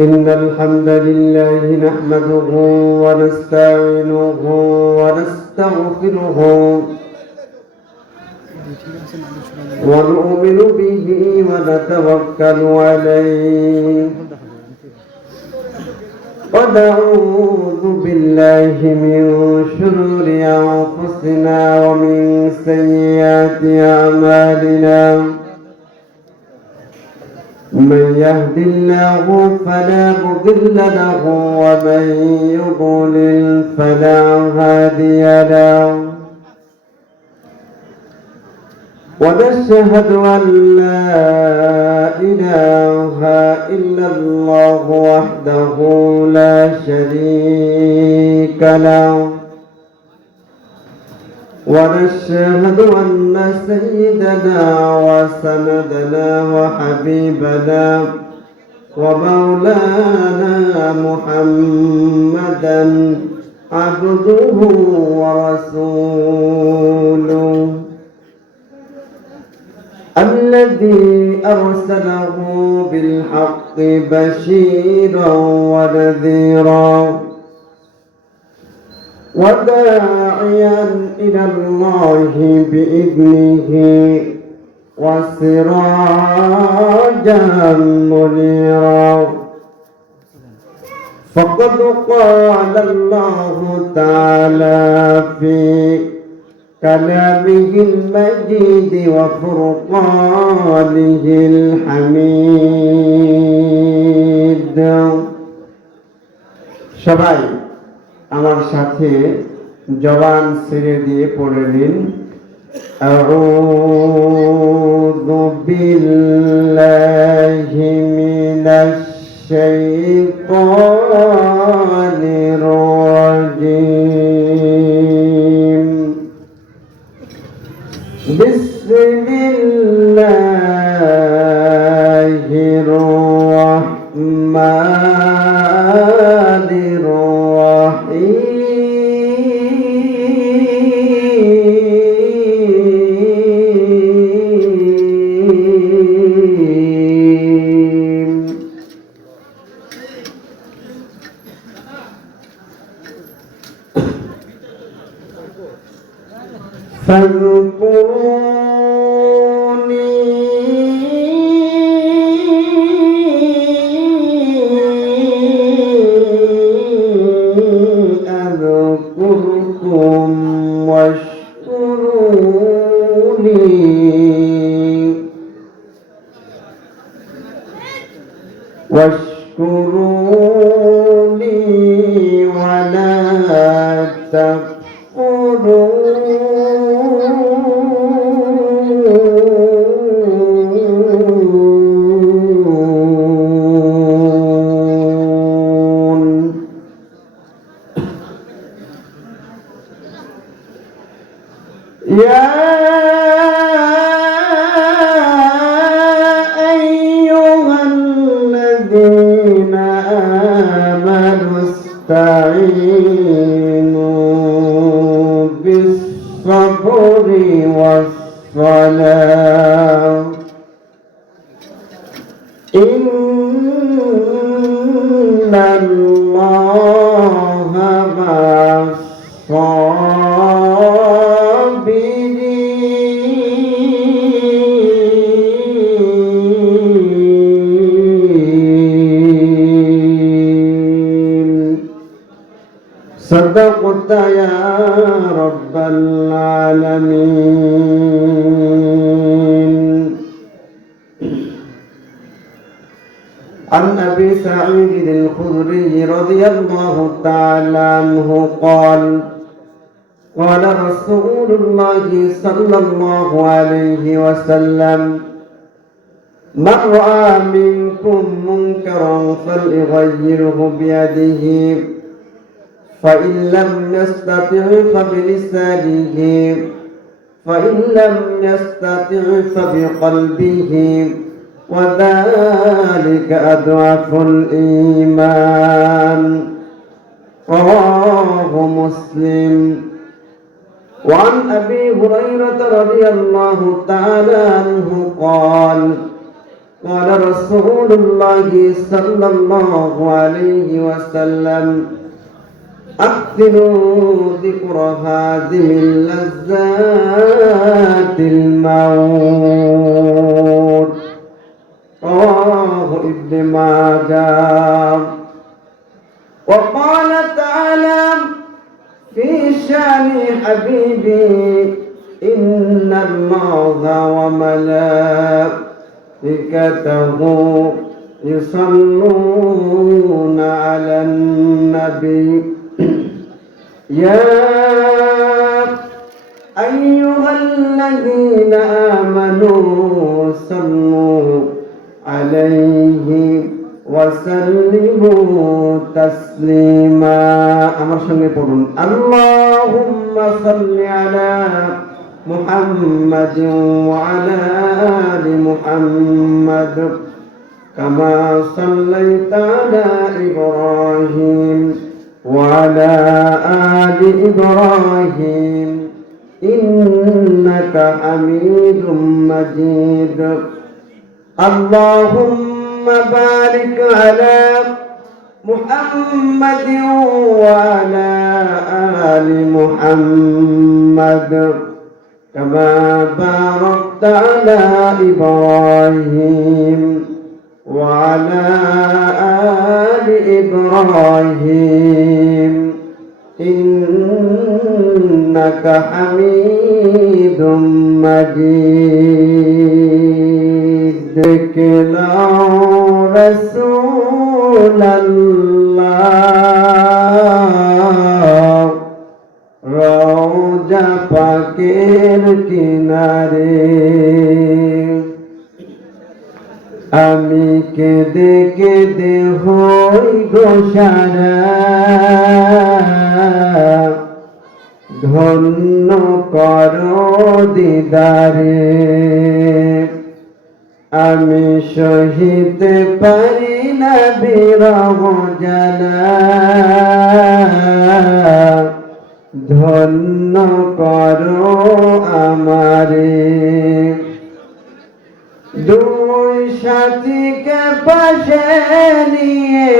إن الحمد لله نحمده ونستعينه ونستغفره ونؤمن به ونتوكل عليه ونعوذ بالله من شرور أنفسنا ومن سيئات أعمالنا من يهد الله فلا مضل له ومن يضلل فلا هادي له ونشهد أن لا إله إلا الله وحده لا شريك له ونشهد أن سيدنا وسندنا وحبيبنا ومولانا محمدا عبده ورسوله الذي أرسله بالحق بشيرا ونذيرا وداعيا إلى الله بإذنه وسراجا منيرا فقد قال الله تعالى في كلامه المجيد وفرقانه الحميد সবাই আমার সাথে জবান ছেড়ে দিয়ে পড়ে নিন আউযু বিল্লাহি মিনাশ শাইতানির রাজীম বিসমিল্লাহির রাহমানির فاذكروني أذكركم واشكروني ولا تكفرون يا أيها الذين آمنوا استعينوا بالصبر والصلاة إن الله مع صدقت يا رب العالمين. عن أبي سعيد الخدري رضي الله تعالى عنه قال قال رسول الله صلى الله عليه وسلم من رأى منكم منكرا فليغيره بيده فإن لم يستطع فبلسانه فإن لم يستطع فبقلبه وذلك أضعف الإيمان. رواه مسلم. وعن أبي هريرة رضي الله تعالى عنه قال قال رسول الله صلى الله عليه وسلم أكثروا ذكر هذه اللذات الموت رواه ابن ماجه. وقال تعالى في شان حبيبي إن الله وملائكته يصلون على النبي يا أيها الذين آمنوا صلوا عليه وسلموا تسليما. আমার সঙ্গে পড়ুন اللهم صل على محمد وعلى آل محمد كما صليت على إبراهيم وعلى آل إبراهيم إنك حميد مجيد. اللهم بارك على محمد وعلى آل محمد كما باركت على إبراهيم وعلى آل إبراهيم إنك حميد مجيد. ذكرى رسول الله রওজা পাকের কিনারে আমি কেঁদে কেঁদে হই গো সারা ধন্য করো দিদারে আমি সহিতে পারি না বিরহ জ্বালা ধন্য করো আমারে দুই সাথীকে পাশে নিয়ে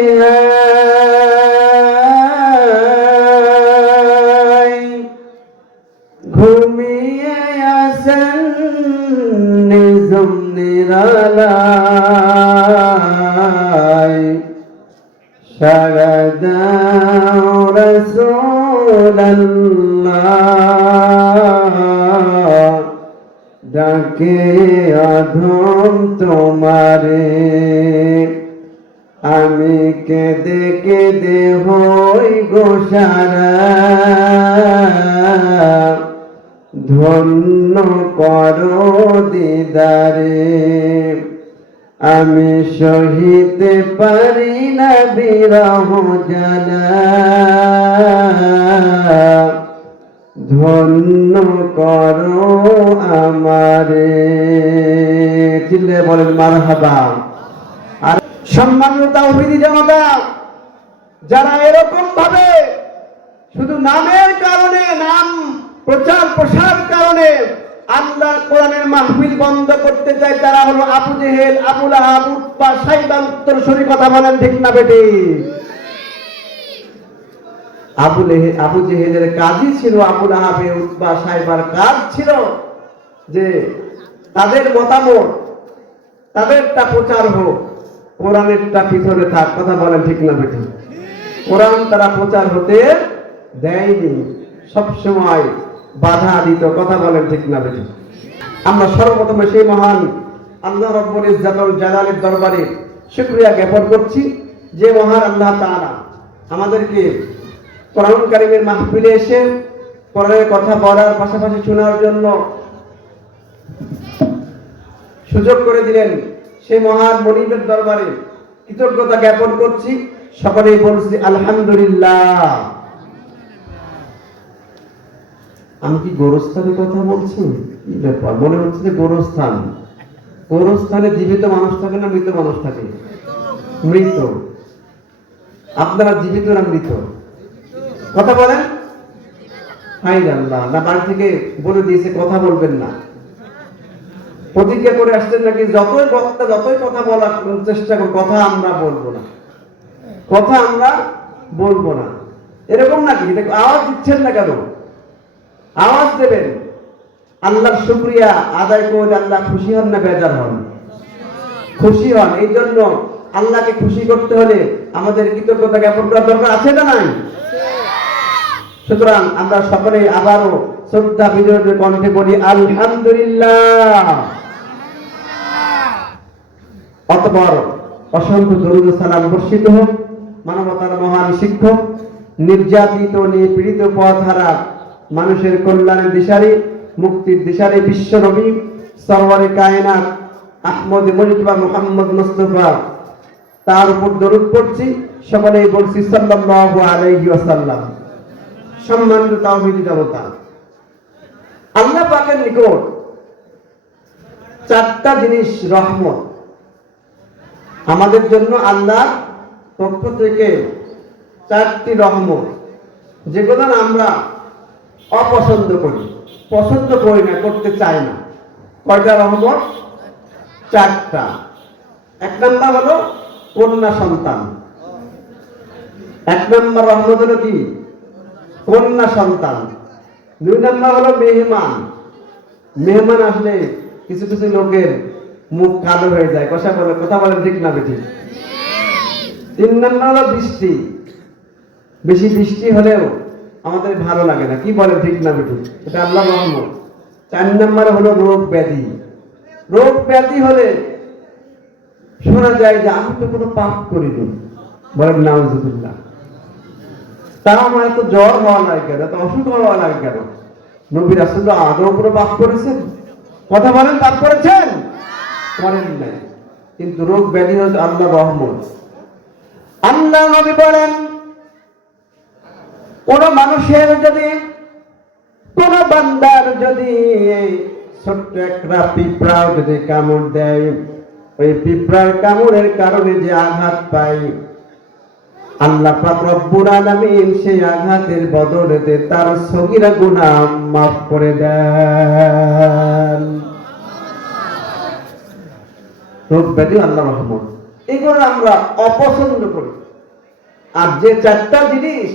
ঘুমিয়ে আসেন নিজম নিরালায় সারা দাও রাসূলুল্লাহ ডাকে অধম তোমারে আমি কেঁদে কেঁদে হই গো সারা ধন্য করো দিদারে আমি সহিতে পারি না বিরহ জ্বালা ধন্য করো আমারে। চিল্লে বলেন মারহাবা। আর সম্মানিত তাওহীদি জনতা, যারা এরকম ভাবে শুধু নামের কারণে, নাম প্রচার প্রসার কারণে আল্লাহর কোরআনের মাহফিল বন্ধ করতে চায়, তারা হলো আবু জেহেল, আবু লাহাব, উতবা, সাইবা, উত্তরসূরি। কথা বলেন ঠিক না বেঠিক? আবু জেহেলের কাজই ছিল, আবু লাহাবে, উতবা, সাইবার কাজ ছিল যে তাদের মতামত, তাদেরটা প্রচার হোক, কোরআনেরটা পিছনে থাক। কথা বলেন ঠিক না বেঠিক? কোরআন তারা প্রচার হতে দেয়নি, সবসময় বাধা দিত। কথা বলেন ঠিক না বেঠিক? আমরা সর্বপ্রথমে সেই মহান আল্লাহ রাব্বুল ইজ্জাতুল জালালের দরবারে শুকরিয়া জ্ঞাপন করছি যে মহান আল্লাহ তাআলা আমাদেরকে কোরআন কারীমের মাহফিলে এসে কোরআনের কথা বলার পাশাপাশি শোনার জন্য সুযোগ করে দিলেন। সেই মহান মনিবের দরবারে কৃতজ্ঞতা জ্ঞাপন করছি। সকলেই বলছি আলহামদুলিল্লাহ। আমি কি গোরস্থানের কথা বলছি? কি ব্যাপার, মনে হচ্ছে যে গোরস্থান। গোরস্থানে জীবিত মানুষ থাকে না মৃত মানুষ থাকে? মৃত। আপনারা জীবিত না মৃত? কথা বলেন। হাই আল্লাহ, না বাড়ি থেকে বলে দিয়েছে কথা বলবেন না। প্রতিজ্ঞা করে আসছেন নাকি যতই বক্তা যতই কথা বলার চেষ্টা করুন, কথা আমরা বলবো না, কথা আমরা বলবো না, এরকম নাকি? আওয়াজ দিচ্ছেন না কেন? আওয়াজ দেবেন। আল্লাহর শুকরিয়া আদায় করে আল্লাহ খুশি হন না বেজার হন? খুশি হন। এই জন্য আল্লাহকে খুশি করতে হলে আমাদের কৃতজ্ঞতা জ্ঞাপন করার দরকার আছে না নাই? সুতরাং আমরা সকলে আবারও শ্রদ্ধা বিনয়ের কণ্ঠে বলি আলহামদুলিল্লাহ। অতঃপর অসংখ্য দরুদ ও সালাম বর্ষিত হোক মানবতার মহান শিক্ষক, নির্যাতিত নিপীড়িত পথহারা মানুষের কল্যাণের দিশারি, মুক্তির দিশারি বিশ্ব নবী সরওয়ারে কায়নাত আহমদ মুজতবা মুহাম্মদ মুস্তাফা, তার উপর দরুদ পড়ছি। সকলেই বলছি সাল্লাল্লাহু আলাইহি ওয়াসাল্লাম। সম্মানিত তাওহীদি জনতা, আল্লাহ পাকের নিকট চারটা জিনিস রহমত আমাদের জন্য, আল্লাহর পক্ষ থেকে চারটি রহমত, যেগুলো আমরা অপছন্দ করি, পছন্দ করি না, করতে চাই না। কয়টা রহমত? চারটা। এক নম্বর হলো কন্যা সন্তান। এক নম্বর রহমত হলো কি? কন্যা সন্তান। দুই নম্বর হলো মেহমান। মেহমান আসলে কিছু কিছু লোকের মুখ কালো হয়ে যায়, কথা বলে ঠিক না বেঠিক? তিন নম্বর হলো বৃষ্টি। বেশি বৃষ্টি হলেও আমাদের ভালো লাগে না, কি বলে ঠিক না বেঠিক? এটা আল্লাহর রহমত। চার নম্বর হলো রোগ ব্যাধি। রোগ ব্যাধি হলে শোনা যায় যে আমি তো কোনো পাপ করিনি, বলেন নাউজুবিল্লাহ। তা আমার এত জ্বর হওয়া লাগে কেন, এত অসুখ হওয়া লাগে কেন? নবী রাসূলুল্লাহ আদৌ কোনো পাপ করেছেন? কথা বলেন, পাপ করেছেন? করেন নাই। কিন্তু রোগ ব্যাধি হচ্ছে আল্লাহর রহমত। আল্লাহ নবী বলেন, কোন মানুষের যদি, কোন বান্দার যদি ছোট্ট একটা পিঁপড়াও যদি কামড় দেয়, ওই পিঁপড়ার কামড়ের কারণে যে আঘাত পায়, আল্লাহ পাক রব্বুল আলামিন সেই আঘাতের বদলেতে তার সগীরা গুনাহ মাফ করে দেন। রোগ ব্যাধি আল্লাহর রহমত, এগুলো আমরা অপছন্দ করি। আর যে চারটা জিনিস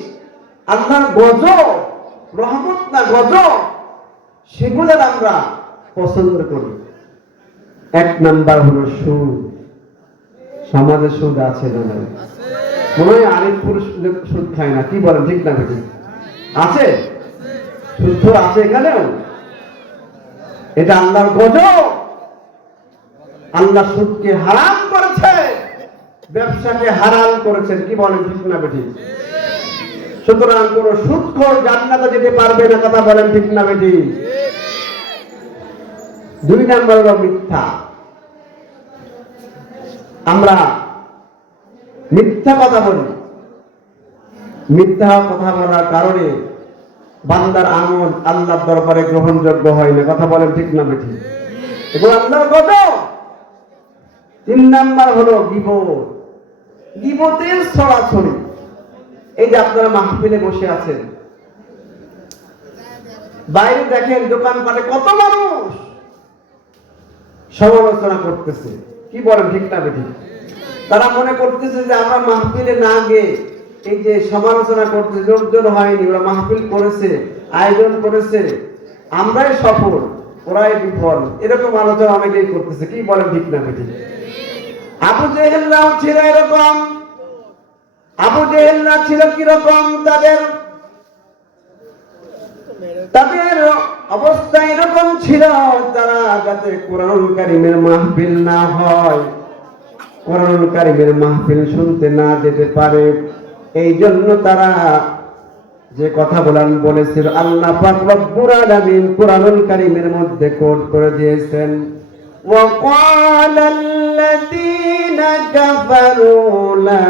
আল্লাহর গজব, রহমত না গজব, সেগুলো আমরা পছন্দ করি। এক নাম্বার হলো সুদ। সমাজে সুদ আছে না? মনে হয় আরেক পুরুষ সুদ খায় না, কি বলেন ঠিক না বেঠিক? আছে, সুদ আছে এখানেও। এটা আল্লাহর গজব। আল্লাহ সুদকে হারাম করেছে, ব্যবসাকে হারাম করেছেন, কি বলেন ঠিক না বেঠিক? সুতরাং কোন সুদখোর জান্নাতে যেতে পারবে না, কথা বলেন ঠিক না বেঠিক? দুই নাম্বার হলো মিথ্যা। আমরা মিথ্যা কথা বলি। মিথ্যা কথা বলার কারণে বান্দার আমল আল্লাহর দরবারে গ্রহণযোগ্য হয় না, কথা বলেন ঠিক না বেঠিক? এগুলো আল্লাহর গজব। তিন নাম্বার হলো গীবত। গীবতের ছড়াছড়ি। এই যে আপনারা মাহফিলে বসে আছেন, বাইরে দেখেন দোকানপাটে কত মানুষ সমালোচনা করতেছে, কি বলেন ঠিক না বেঠিক? তারা মনে করতেছে যে আমরা মাহফিলে না গিয়ে এই যে সমালোচনা করতেছে, লোকজন হয়নি, ওরা মাহফিল করেছে, আয়োজন করেছে, আমরাই সফল, ওরাই বিফল, এরকম আলোচনা অনেকেই করতেছে, কি বলেন ঠিক না বেঠিক? আবু জেহেলরাও ছিল এরকম। আবু জেহেলরা ছিল কিরকম? তাদের অবস্থা এরকম ছিল, তারা যাতে কোরআন কারীমের মাহফিল না হয়, কোরআন কারীমের মাহফিল শুনতে না যেতে পারে, এই জন্য তারা যে কথা বলেছিল আল্লাহ পাক রব্বুল আলামিন কোরআনুল কারীমের মধ্যে কোট করে দিয়েছেন, وقال الذين كفروا لا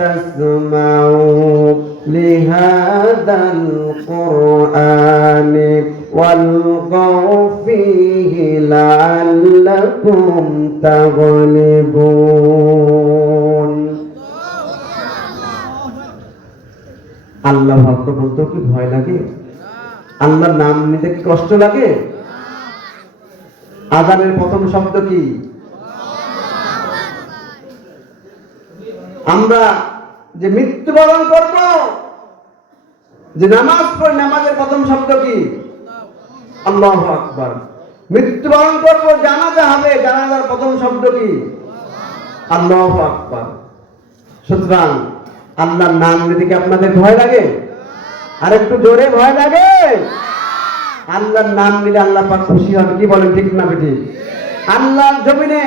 تسمعوا لهذا القرآن والغوا فيه لعلكم تغلبون। আল্লাহ ভক্ত বলতে কি ভয় লাগে? আল্লাহর নাম নিতে কি কষ্ট লাগে? আযানের প্রথম শব্দ কি? আমরা যে মৃত্যুবরণ করব, যে নামাজ পড়ি, নামাজের প্রথম শব্দ কি? আল্লাহু আকবার। মৃত্যুবরণ করব, জানাজা হবে, জানাজার প্রথম শব্দ কি? আল্লাহু আকবার। সুতরাং আল্লাহর নাম নিতে কি আপনাদের ভয় লাগে? আর একটু জোরে ভয় লাগে? আল্লাহর নাম নিলে আল্লাহ পাক খুশি হবে, কি বলেন ঠিক না বেঠিক? আল্লাহর জমিনে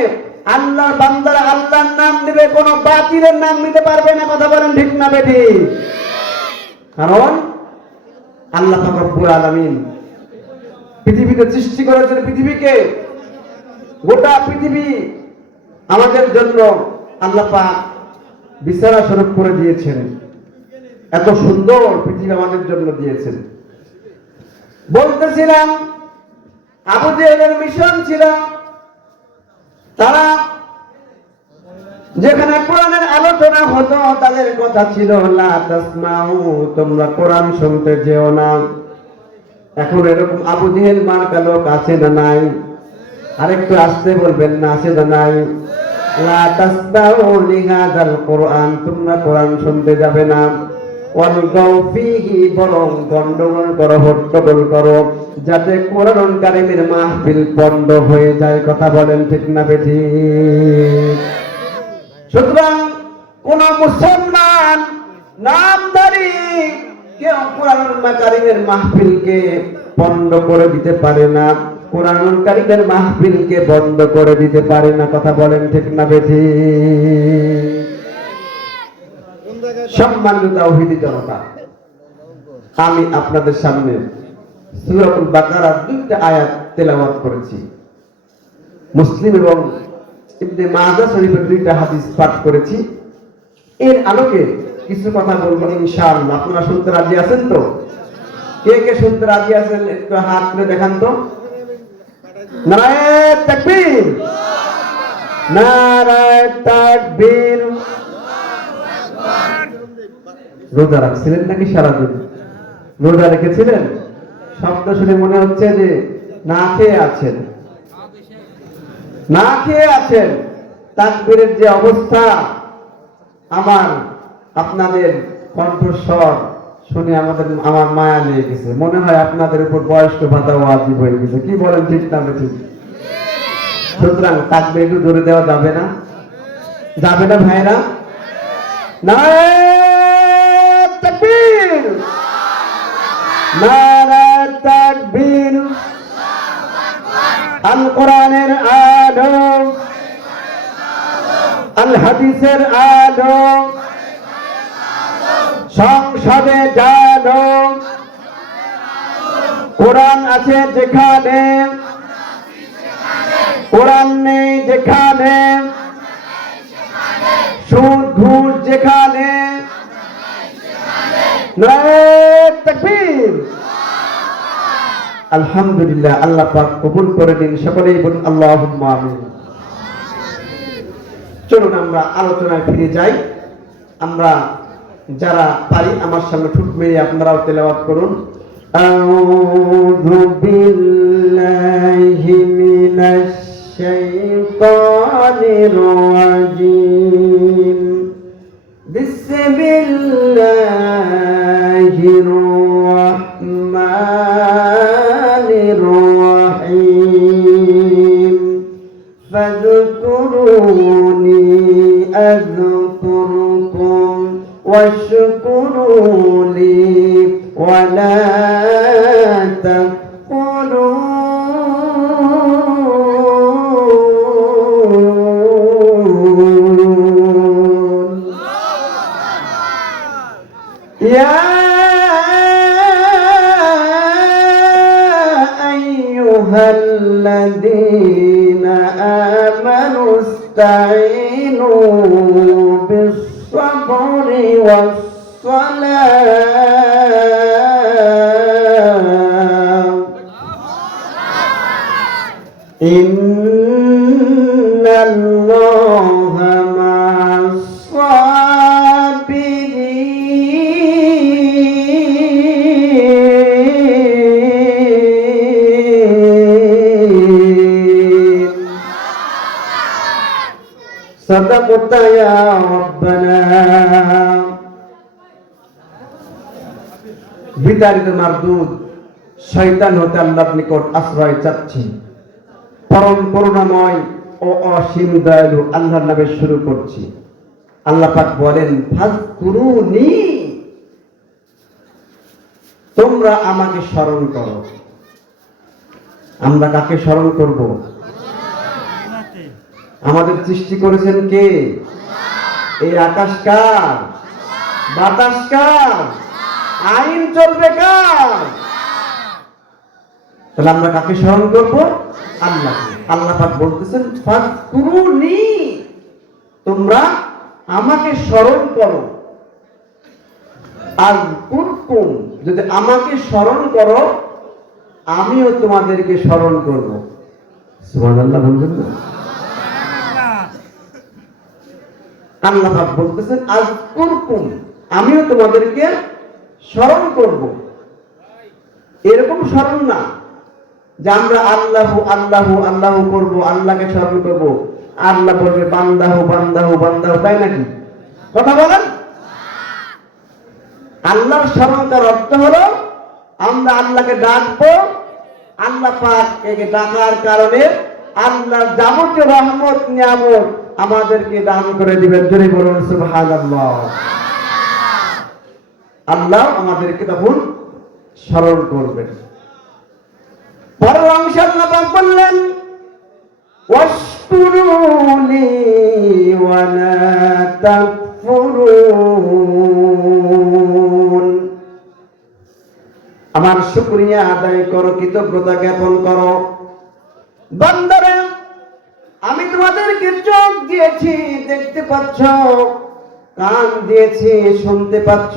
আল্লাহর বান্দারা আল্লাহর নাম নেবে, কোন বাতিলের নাম নিতে পারবে না, কথা বলেন ঠিক না বেঠিক? কারণ আল্লাহ পাক রব্বুল আলামিন পৃথিবীতে সৃষ্টি করেছেন, পৃথিবীকে, গোটা পৃথিবী আমাদের জন্য আল্লাহ পাক বিছানা স্বরূপ করে দিয়েছেন। এত সুন্দর পৃথিবী আমাদের জন্য দিয়েছেন। বলতেছিলাম আবু জেহেলের মিশন ছিল, তারা যেখানে কোরআনের আলোচনা হতো তাদের কথা ছিল লা তাসমাউ, তোমরা কোরআন শুনতে যেও না। এখন এরকম আবু জেহেল মার্কা লোক আছে না নাই? আরেকটু আসতে বলবেন না, আছে না নাই? লা তাসমাউ লিহাযাল কোরআন, তোমরা কোরআন শুনতে যাবে না। ওয়ালগাউ ফীহি, বরং গন্ডগোল করো, হট্টগোল করো, যাতে কোরআন কারীমের মাহফিল পণ্ড হয়ে যায়, কথা বলেন ঠিক না বেঠিক? সুতরাং কোন মুসলমান নামধারী কেউ কোরআন কারীমের মাহফিলকে পণ্ড করে দিতে পারে না, কোরআন কারীমের মাহফিলকে বন্ধ করে দিতে পারে না, কথা বলেন ঠিক না বেঠিক? সম্মানিত তাওহীদি জনতা, আমি আপনাদের সামনে সূরাতুল বাকারার 2টা আয়াত তেলাওয়াত করেছি। মুসলিম এবং ইবনে মাজাহ শরীফের 2টা হাদিস পাঠ করেছি। এর আলোকে কিছু কথা বলবো ইনশাআল্লাহ। আপনারা শুনতে রাজি আছেন তো? কে কে শুনতে রাজি আছেন একটু হাত তুলে দেখান তো। নারায়ে তাকবীর, নারায়ে তাকবীর। রোজা রাখছিলেন নাকি সারাদিন? রোজা রেখেছিলেন? শব্দ শুনে মনে হচ্ছে যে না খেয়ে আছেন, না খেয়ে আছেন। তাকবীরের যে অবস্থা, আমার আপনাদের কণ্ঠস্বর শুনে আমার মায়া লেগে গেছে। মনে হয় আপনাদের উপর বয়স্ক ভাতা ওয়াজিব হয়ে গেছে, কি বলেন ঠিক না ঠিক? সুতরাং তাকবীর একটু জোরে দেওয়া যাবে না? যাবে না ভাইরা? নারায়ে তাকবীর, নারায়ে তাকবীর। আল কোরআনের আলো, আল হাদিসের আলো, সংসদে জানো, কোরআন আছে যেখানে, কোরআন নেই যেখানে, সুদ ঘুষ যেখানে, নারায়ে তাকবীর। আলহামদুলিল্লাহ, আল্লাহ পাক কবুল করে দিন। সকলেই বলুন আল্লাহুম্মা আমিন। চলুন আমরা আলোচনায় ফিরে যাই। আমরা যারা পারি আমার সামনে ঠুক মেরে আপনারাও তেলাওয়াত করুন। আউযু বিল্লাহি মিনাশ শাইতানির রাজীম। বিসমিল্লাহির রাহমানির রাহিম। ফাযকুরুনি আযকুরকুম ওয়াশকুরু লি ওয়ালা তাকফুরুন। ইয়া আইয়ুহাল্লাযীনা আমানু ইসতাঈনু বিস-সাবরি ওয়াস-সালাহ। ইন্নাল্লাহা মা'as-সাবিরিন। সাদাকাতা ইয়া রাব্বানা। বিতাড়িত মারদুদ শয়তান হতে আল্লাহর নিকট আশ্রয় চাচ্ছি। পরম করুণাময় ও অসীম দয়ালু আল্লাহর নামে শুরু করছি। আল্লাহ পাক বলেন, ফাযকুরুনি, তোমরা আমাকে স্মরণ করো। আমরা কাকে স্মরণ করব? আমাদের সৃষ্টি করেছেন কে? এই আকাশ কার? বাতাস কার? আইন চলবে কার? তাহলে আমরা কাকে স্মরণ করব? আল্লাহ। আল্লাহ পাক বলতেছেন, ফাযকুরুনি, তোমরা আমাকে স্মরণ করো। আযকুরকুম, যদি আমাকে স্মরণ করো আমিও তোমাদেরকে স্মরণ করব। সুবহানাল্লাহ বলবেন না? আল্লাহ পাক বলতেছেন, আযকুরকুম, আমিও তোমাদেরকে স্মরণ করব। এরকম স্মরণ না যে আমরা আল্লাহু আল্লাহু আল্লাহু করব, আল্লাহকে স্মরণ করব, আল্লাহ বলবে বান্দাহু বান্দাহু বান্দাহু, তাই নাকি? কথা বলেন। আল্লাহর স্মরণ করার অর্থ হলো আমরা আল্লাহকে ডাকবো, আল্লাহ পাক একে ডাকার কারণে আল্লাহর যাবতীয় রহমত নিয়ামত আমাদেরকে দান করে দিবেন। জোরে বলুন সুবহানাল্লাহ। আল্লাহ আমাদেরকে তখন স্মরণ করবেন। পরের অংশে আল্লাহ পাক বললেন, ওয়াশকুরুনি ওয়া লা তাকফুরুন, আমার শুকরিয়া আদায় করো, কৃতজ্ঞতা জ্ঞাপন করো। বান্দারা, আমি তোমাদেরকে চোখ দিয়েছি, দেখতে পাচ্ছ, কান দিয়েছি, শুনতে পাচ্ছ,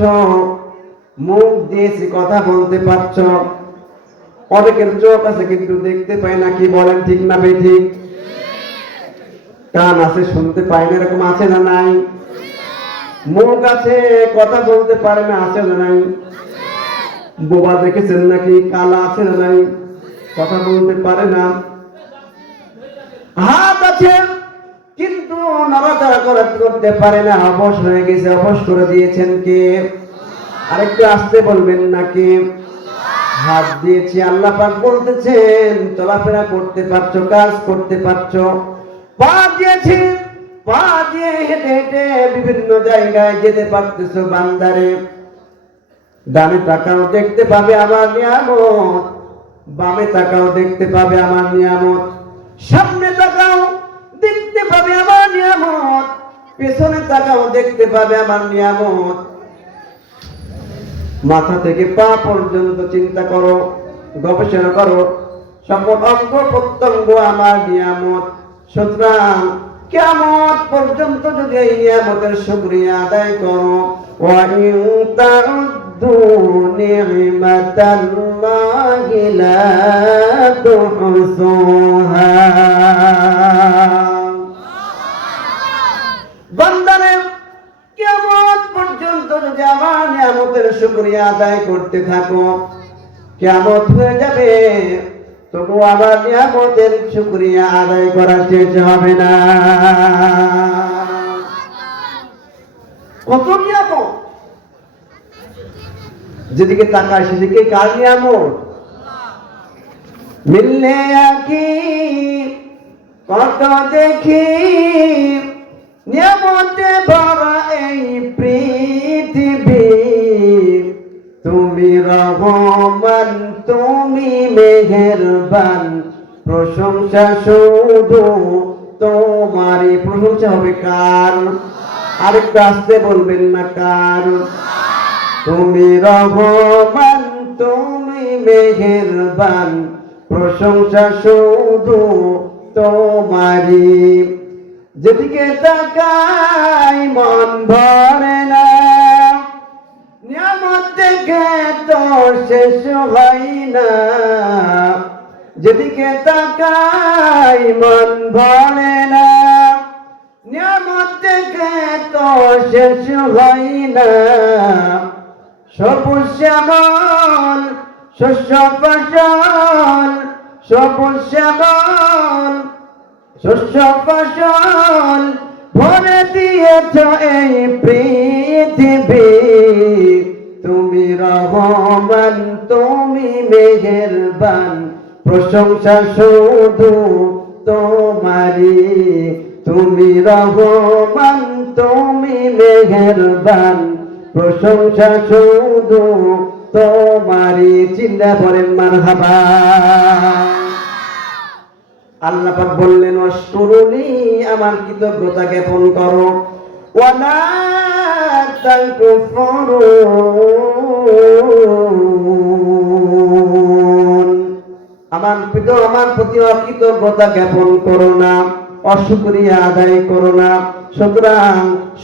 মুখ দিয়েছি, কথা বলতে পাচ্ছ। অনেকের চোখ আছে কিন্তু দেখতে পায় না, কি বলেন ঠিক না বেঠিক? কান আছে শুনতে পায় না, এরকম আছে না নাই? মুখ আছে কথা বলতে পারে না, আছে না নাই? বোবা দেখেছেন নাকি? কালা আছে না নাই? কথা বলতে পারে না। হাত আছে কিন্তু নড়াচড়া করতে পারে না, অবশ হয়ে গেছে। অবশ করে দিয়েছেন কে? আরেকটু আসতে বলবেন নাকি? হাত দিয়েছি, আল্লাহ পাক বলতেছেন চলাফেরা করতে পারছো, কাজ করতে পারছো। পা দিয়েছি, পা দিয়ে হেঁটে হেঁটে বিভিন্ন জায়গায় যেতে পারতেছো। বান্দারে, ডানে তাকাও দেখতে পাবে আমার নিয়ামত, বামে তাকাও দেখতে পাবে আমার নিয়ামত, সামনে তাকাও দেখতে পাবে আমার নিয়ামত, পেছনে তাকাও দেখতে পাবে আমার নিয়ামত। মাথা থেকে পা পর্যন্ত চিন্তা করো, গবেষণা করো, সকল অঙ্গ প্রত্যঙ্গ আমার নিয়ামত। সুতরাং কিয়ামত পর্যন্ত যদি এই নিয়ামতের শুকরিয়া আদায় করো, ওয়া ইন তাউদ্দু নি'মাতাল্লাহি লা তুহসুহা। বান্দারে, কিয়ামত পর্যন্ত যদি আমার নিয়ামতের শুকরিয়া আদায় করতে থাকো, কিয়ামত হয়ে যাবে তবু আমার নিয়ামতের শুকরিয়া আদায় করার চেষ্টা হবে না। কত নিয়ামত, যেদিকে তাকায় সেদিকে কার নিয়ামত? মিললে আঁকি কত দেখি, নিয়ামতে ভরা এই পৃথিবী। তুমি রহমান, তুমি মেহেরবান, প্রশংসা শুধু তোমারই। প্রশংসা হবে কার? আরেকটু আসতে বলবেন না, কার? তুমি রহমান, তুমি মেহেরবান, প্রশংসা শুধু তোমারই। যেদিকে তাকাই মন ভরে না, নিয়ামত দেখে তো শেষ হয় না। যেদিকে তাকাই মন ভরে না, নিয়ামত দেখে তো শেষ হয় না। সবুজ শ্যামল শস্য ফসল, সবুজ শ্যামল শস্য ফসল, ভরে দিয়েছ এই পৃথিবী, তুমি রহমান তুমি মেহেরবান, প্রশংসা শুধু তোমারি। তুমি রহমান তুমি মেহেরবান, প্রশংসা শুধু তোমারি। চিল্লা বলেন মারহাবা। আল্লাহ পাক বললেন ওয়াশকুরুনি, আমার কৃতজ্ঞতা জ্ঞাপন করো, ওয়ালা তাকফুরুন, আমার প্রতি অকৃতজ্ঞতা জ্ঞাপন করো না, অশুকরিয়া আদায় করো না। সুতরাং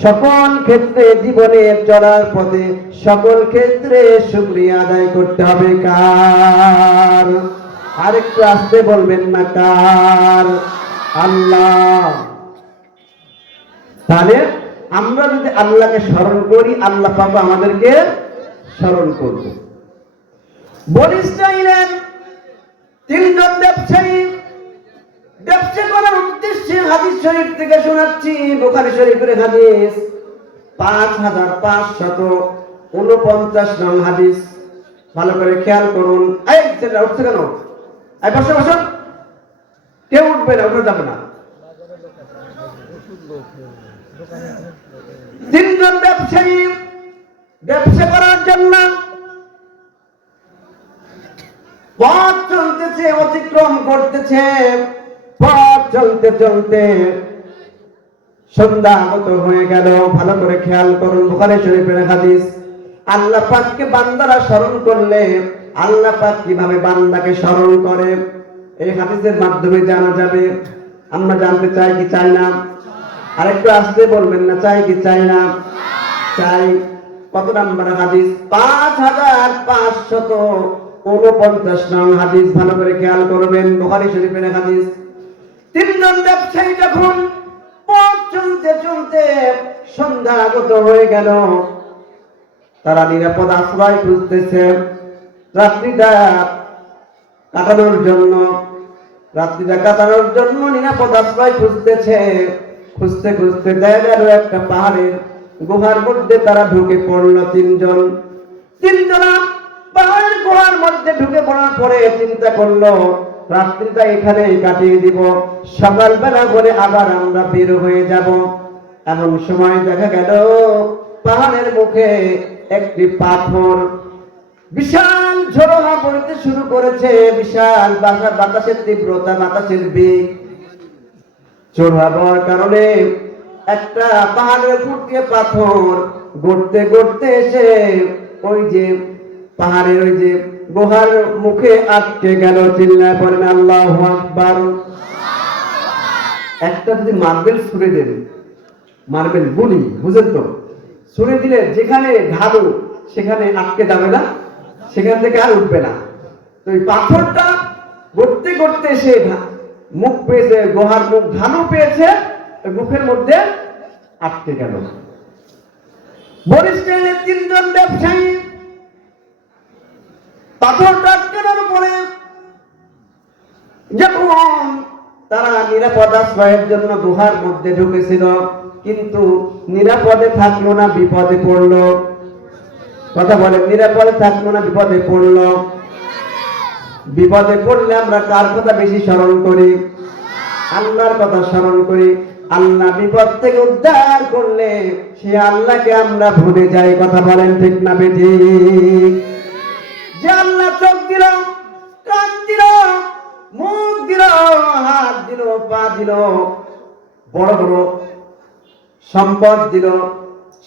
সকল ক্ষেত্রে জীবনের চলার পথে সকল ক্ষেত্রে শুকরিয়া আদায় করতে হবে কার? আরেকটু আসতে বলবেন না কার? আল্লাহ। তাহলে আমরা যদি আল্লাহকে স্মরণ করি, আল্লাহ পাক আমাদেরকে স্মরণ করবে। বনী ইসরাঈলের তিনজন ব্যবসায়ী ব্যবসা করার উদ্দেশ্যে হাদিস শরীফ থেকে শোনাচ্ছি, বুখারী শরীফের হাদিস 5549 নং হাদিস। ভালো করে খেয়াল করুন। এই ছেলেরা উঠছে কেন? এই বসো বসো, কেউ উঠবে না, উঠে যাবে না। তিনজন ব্যবসায়ী ব্যবসা করার জন্য পথ চলতেছে, অতিক্রম করতেছে। পথ চলতে চলতে সন্ধ্যা আগত হয়ে গেল। ভালো করে খেয়াল করুন, বুখারী শরীফের হাদিস। আল্লাহ পাককে বান্দারা স্মরণ করলে আল্লাহ পাক কিভাবে বান্দাকে স্মরণ করে এই হাদিসের মাধ্যমে জানা যাবে। আমরা জানতে চাই কি চাই না? আরেকটু আসতে বলবেন না, চাই কি চাই না? চাই। কত নাম্বার হাদিস? 5549 নং হাদিস। ভালো করে খেয়াল করবেন, বুখারী শরীফের হাদিস। তিনজন ব্যবসায়ী যখন পথ চলতে চলতে সন্ধ্যা আগত হয়ে গেল, তারা নিরাপদ আশ্রয় খুঁজতেছে রাত্রিটা কাটানোর জন্য। নিরাপদ আশ্রয় খুঁজতেছে। খুঁজতে খুঁজতে দেখা গেল একটা পাহাড়ের গুহার মধ্যে তারা ঢুকে পড়ল। তিনজনা পাহাড়ের গুহার মধ্যে ঢুকে পড়ার পরে চিন্তা করলো রাত্রিটা এখানেই কাটিয়ে দিব, সকালবেলা করে আবার আমরা বের হয়ে যাব। এমন সময় দেখা গেল পাহাড়ের মুখে একটি পাথর, বিশাল ঝড়ো হাওয়া বইতে শুরু করেছে। বিশাল বাতাসের তীব্রতা, বাতাসের বেগ। ঝড়ো হাওয়ার কারণে একটা পাহাড়ের উপর দিয়ে পাথর গড়তে গড়তে এসে ওই যে পাহাড়ের ওই যে গুহার মুখে আটকে গেল। চিল্লায় পড়েন আল্লাহু আকবার। একটা যদি মার্বেল ছুঁড়ে দেন, মার্বেল গুলি বুঝেন তো, ছুঁড়ে দিলে যেখানে ঢালু সেখানে আটকে যাবে না, সেখান থেকে আর উঠবে না। তো এই পাথরটা গড়তে গড়তে এসে মুখ পেয়েছে, গুহার মুখ ঢালু পেয়েছে, মুখের মধ্যে আটকে গেল। বনী ইসরাঈলের তিনজন ব্যবসায়ী পাথরটা আটকানোর পরে যখন তারা নিরাপদ আশ্রয়ের জন্য গুহার মধ্যে ঢুকেছিল, কিন্তু নিরাপদে থাকলো না, বিপদে পড়লো। কথা বলেন, নিরাপদে থাকলো না, বিপদে পড়লো। বিপদে পড়লে আমরা কার কথা বেশি স্মরণ করি? আল্লাহর কথা স্মরণ করি। আল্লাহ বিপদ থেকে উদ্ধার করলে সে আল্লাহকে আমরা ভুলে যাই। কথা বলেন ঠিক না বেঠিক? যে আল্লাহ চোখ দিল, কান দিল, মুখ দিল, হাত দিল, পা দিল, বড় বড় সম্পদ দিল,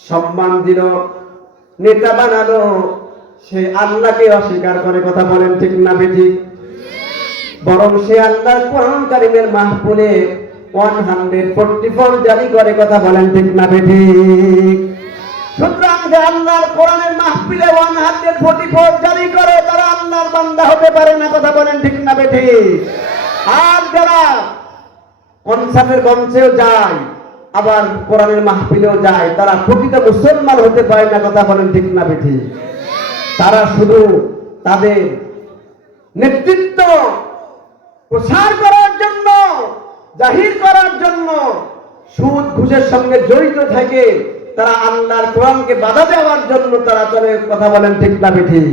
সম্মান দিল, নেতা বানালো, সে আল্লাহকে অস্বীকার করে। কথা বলেন ঠিক না বেঠিক? বরং সে আল্লাহর কোরআন কারীমের মাহফিলে 144 জারি করে। কথা বলেন ঠিক না বেঠিক? সুতরাং যে আল্লাহর কোরআনের মাহফিলে 144 জারি করে তারা আল্লাহর বান্দা হতে পারে না। কথা বলেন ঠিক না বেঠিক? আর যারা কনসার্টের মঞ্চেও যায়, আবার কোরআনের মাহফিলেও যায়, তারা প্রকৃত মুসলমান হতে পারে না। কথা বলেন ঠিক না বেঠিক? তারা শুধু তাদের নেতৃত্ব প্রসার করার জন্য, জাহির করার জন্য সুদ ঘুষের সঙ্গে জড়িত থাকে, তারা আল্লাহর কোরআনকে বাধা দেওয়ার জন্য তারা চলে। কথা বলেন ঠিক না বেঠিক?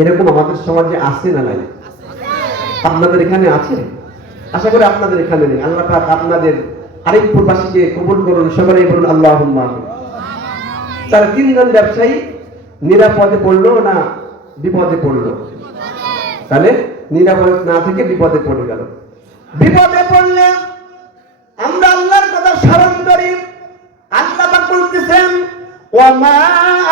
এরকম আমাদের সমাজে আছে না নাই? আপনাদের এখানে আছে? আশা করি আপনাদের এখানে নেই। আল্লাহ পাক আপনাদের আরিফপুরবাসীকে কবুল করুন, সকলেই বলুন আল্লাহুম্মা আমিন। তার তিনজন ব্যবসায়ী নিরাপদে পড়লো না বিপদে পড়লো? তাহলে নিরাপদ না থেকে বিপদে পড়ে গেল। বিপদে পড়লে আমরা আল্লাহর কথা স্মরণ করি। আল্লাহ পাক বলতেছেন, ওয়ামা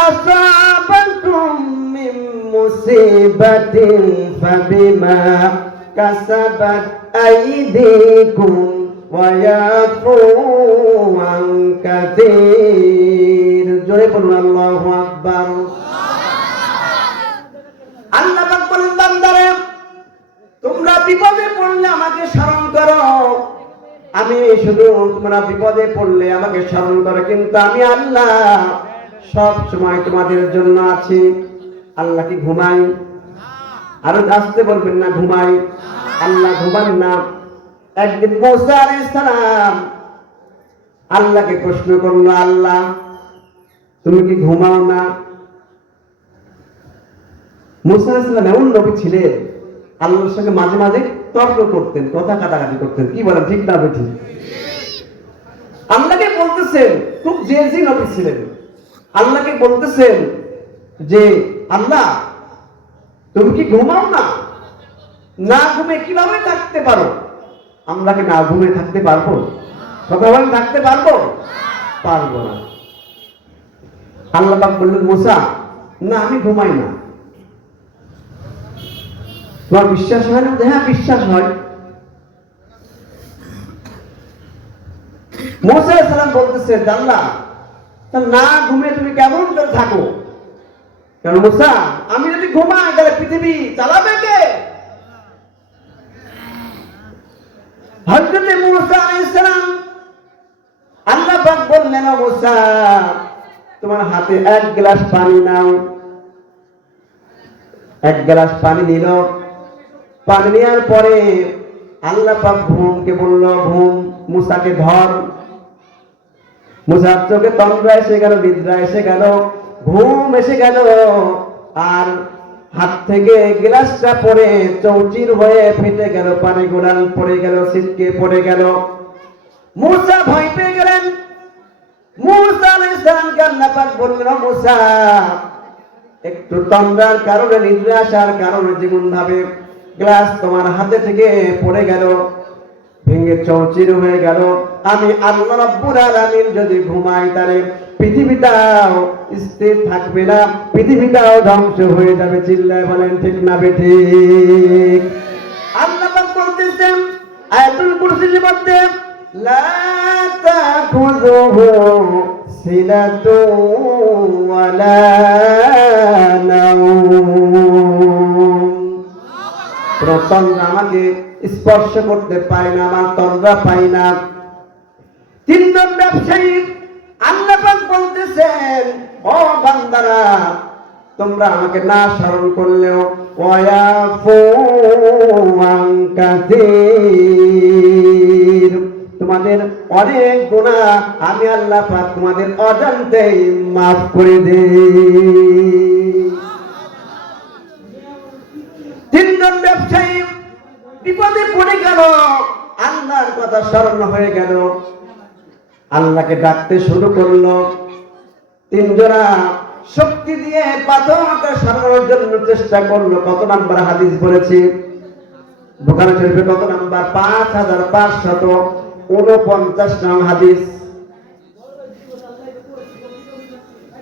আসাবাকুম মিন মুসিবাতিন ফাবিমা কাসাবাত আইদিকুম ওয়া ইয়াফু আন কাসীর। জোরে বলুন আল্লাহু আকবার। আল্লাহ পাক বলেন, বান্দারে তোমরা বিপদে পড়লে আমাকে স্মরণ করো। আমি শুধু তোমরা বিপদে পড়লে আমাকে স্মরণ করো, কিন্তু আমি আল্লাহ সব সময় তোমাদের জন্য আছি। আল্লাহ কি ঘুমাই? আরো আসতে বলবেন না, ঘুমাই? আল্লাহ ঘুমান না। একদিন মুসা আলাইহিস সালাম আল্লাহকে প্রশ্ন করলো, আল্লাহ তুমি কি ঘুমাও না? মুসা আলাইহিস সালাম এমন নবী ছিলেন, আল্লাহর সঙ্গে মাঝে মাঝে তর্ক করতেন, কথা কাটাকাটি করতেন। কি বলেন ঠিক না বেঠিক? আল্লাহকে বলতেছেন, খুব জেজি নবী ছিলেন, আল্লাহকে বলতেছেন যে আল্লাহ তুমি কি ঘুমাও না? না ঘুমে কিভাবে থাকতে পারো? আমরা কি না ঘুমে থাকতে পারবো? কথা বলেন, থাকতে পারবো? পারবো না। আল্লাহ পাক বললেন, মুসা না আমি ঘুমাই না। তোমার বিশ্বাস হয় না? হ্যাঁ বিশ্বাস হয়। মুসা আলাইহিস সালাম বলতেছে, আল্লাহ না ঘুমে তুমি কেমন করে থাকো? কারণ মুসা আমি যদি ঘুমাই তাহলে পৃথিবী চালাবে কে? হযরত মুসা আলাইহিস সালাম আল্লাহ পাক বললেন, মুসা তোমার হাতে এক গ্লাস পানি নাও। এক গ্লাস পানি নিল। পানি নেওয়ার পরে আল্লাহ পাক ঘুমকে বলল, ঘুম মুসাকে ধর। মুসার চোখে তন্দ্রা এসে গেল, নিদ্রা এসে গেল, ঘুম এসে গেল। আর হাত থেকে গ্লাসটা পড়ে চৌচির হয়ে ফেটে গেল, পানি গোলান পড়ে গেল, ছিটকে পড়ে গেল। মুসা ভয় পেয়ে গেলেন। মুসা আলাইহিস সালামকে আল্লাহ পাক বললেন, মুসা একটু তন্দ্রার কারণে, নিদ্রা আসার কারণে যেমন ভাবে গ্লাস তোমার হাতে থেকে পড়ে গেল, ভেঙে চৌচির হয়ে গেল, আমি আল্লাহ রাব্বুল আলামিন যদি ঘুমাই তাহলে পৃথিবীটাও স্থির থাকবে না, পৃথিবীটাও ধ্বংস হয়ে যাবে। চিল্লায় বলেন ঠিক না বেঠিক? আল্লাহ পাক বলতেছেন আয়াতুল কুরসির মধ্যে, লা তাখুযুহু সিনাতুন ওয়ালা নাওম। তন্দ্রা আমাকে স্পর্শ করতে পায় না, আমার তন্দ্রা পাই না। তিনজন ব্যবসায়ী আল্লাহ পাক বলতেছেন, ও বান্দারা তোমরা আমাকে না স্মরণ করলেও ওয়ায়াফু আন কাসীর, তোমাদের অনেক গুনাহ আমি আল্লাহ পাক তোমাদের অজান্তেই মাফ করে দেই। তিনজন ব্যবসায়ী বিপদে পড়ে গেল, আল্লাহর কথা স্মরণ হয়ে গেল, আল্লাহকে ডাকতে শুরু করলো। তিনজনা শক্তি দিয়ে পাথরটা সরানোর জন্য চেষ্টা করলো। কত নাম্বার হাদিস বলেছি? বুখারী শরীফে কত নাম্বার? 5549 নং হাদিস।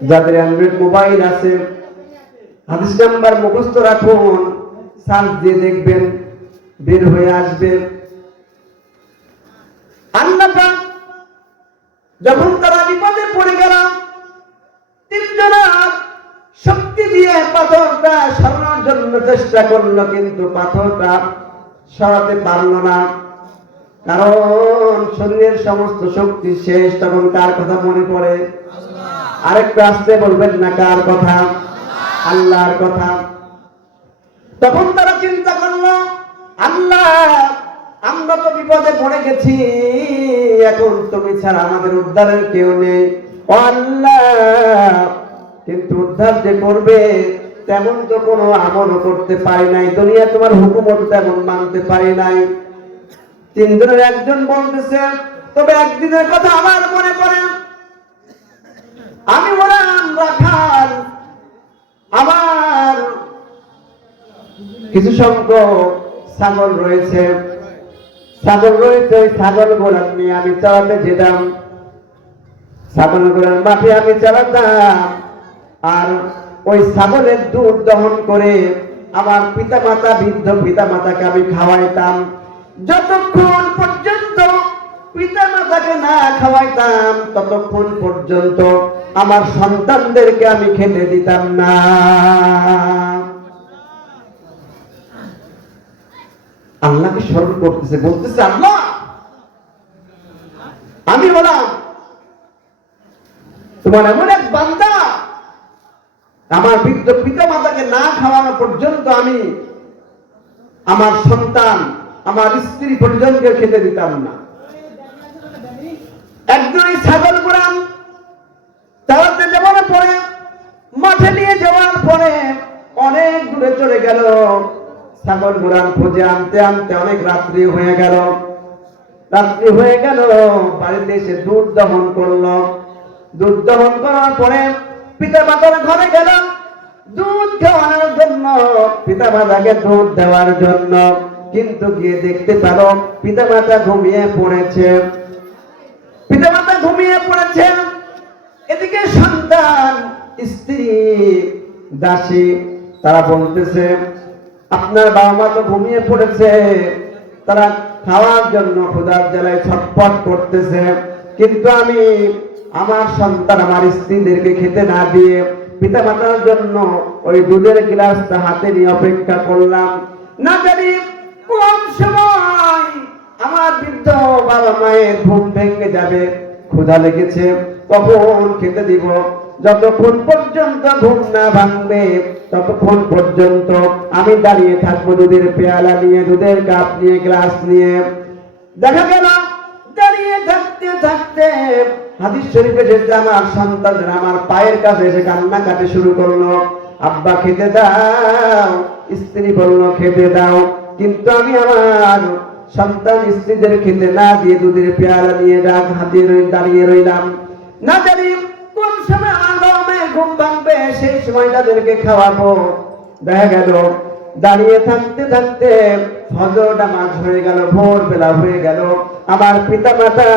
যাদের অ্যান্ড্রয়েড মোবাইল আছে হাদিস নাম্বার মুখস্থ রাখুন, সার্চ দিয়ে দেখবেন বের হয়ে আসবে। আল্লাহ পাক যখন তারা বিপদে পড়ে গেল, তিনজনা শক্তি দিয়ে পাথরটা সরানোর জন্য চেষ্টা করলো, কিন্তু পাথরটা সরাতে পারলো না। কারণ শরীরের সমস্ত শক্তি শেষ। তখন কার কথা মনে পড়ে? আরেকটু আসতে বলবেন না, কার কথা? আল্লাহর কথা। তখন তারা চিন্তা করলো, আল্লাহ আমরা তো বিপদে পড়ে গেছি, এখন তুমি ছাড়া আমাদের উদ্ধারের কেউ নেই ও আল্লাহ। কিন্তু উদ্ধার যে করবে তেমন তো কোনো আমলও করতে পারি নাই, দুনিয়া তোমার হুকুমত তেমন মানতে পারি নাই। তিনজনের একজন বলতেছে, তবে একদিনের কথা আমার মনে পড়ে, আমি বললাম রাখাল, আমার কিছু সংখ্যক ছাগল রয়েছে, ছাগল গোড়া নিয়ে আমি চালাতে যেতাম, ছাগল গোড়ার মাঠে আমি চালাতাম, আর ওই ছাগলের দুধ দহন করে আমার পিতামাতা, বৃদ্ধ পিতামাতাকে আমি খাওয়াইতাম। যতক্ষণ পর্যন্ত পিতামাতাকে না খাওয়াইতাম ততক্ষণ পর্যন্ত আমার সন্তানদেরকে আমি খেতে দিতাম না। আল্লাহকে স্মরণ করতেছে, বলতেছে আল্লাহ আমি বললাম তোমার এমন এক বান্দা, আমার বৃদ্ধ পিতা মাতাকে না খাওয়ানো পর্যন্ত আমি আমার সন্তান, আমার স্ত্রী পর্যন্তকে খেতে দিতাম না। একজনই ছাগল গোড়ান চালাতে যাওয়ার পরে, মাঠে নিয়ে যাওয়ার পরে অনেক দূরে চলে গেল, ছাগল গোড়ান খুঁজে আনতে আনতে অনেক রাত্রি হয়ে গেল। বাড়িতে এসে দুধ দহন করলো। দুধ দহন করার পরে পিতা মাতার ঘরে গেল দুধ খাওয়ানোর জন্য, পিতা মাতাকে দুধ দেওয়ার জন্য। কিন্তু গিয়ে দেখতে পেল পিতা মাতা ঘুমিয়ে পড়েছে, এদিকে সন্তান, স্ত্রী, দাসী তারা বলতেছে আপনার বাবা মা তো ঘুমিয়ে পড়েছে। তারা খাওয়ার জন্য ক্ষুধার জ্বালায় ছটফট করতেছে, কিন্তু আমি আমার সন্তান, আমার স্ত্রীদেরকে খেতে না দিয়ে পিতা মাতার জন্য ওই দুধের গ্লাসটা হাতে নিয়ে অপেক্ষা করলাম। না জানি কোন সময় আমার বৃদ্ধ বাবা মায়ের ঘুম ভেঙে যাবে, ক্ষুধা লেগেছে, কখন খেতে দিব। যতক্ষণ পর্যন্ত ঘুম না ভাঙবে ততক্ষণ পর্যন্ত আমি দাঁড়িয়ে থাকবো দুধের পেয়ালা নিয়ে, দুধের কাপ নিয়ে, গ্লাস নিয়ে। দেখা গেল দাঁড়িয়ে থাকতে থাকতে হাদিস শরীফে এসেছে আমার সন্তানরা আমার পায়ের কাছে এসে কান্নাকাটি শুরু করলো, আব্বা খেতে দাও। স্ত্রী বলল খেতে দাও, কিন্তু আমি আমার সন্তান স্ত্রীদের খেতে না দিয়ে দুধের পেয়ালা নিয়ে হাতে দাঁড়িয়ে রইলাম। না জানি কোন সময় আমার বাবা মায়ের ঘুম ভাঙবে, সেই সময় তাদেরকে খাওয়াবো। দেখা গেল দাঁড়িয়ে থাকতে থাকতে ফজর নামাজ হয়ে গেল, ভোরবেলা হয়ে গেল, আমার পিতা মাতা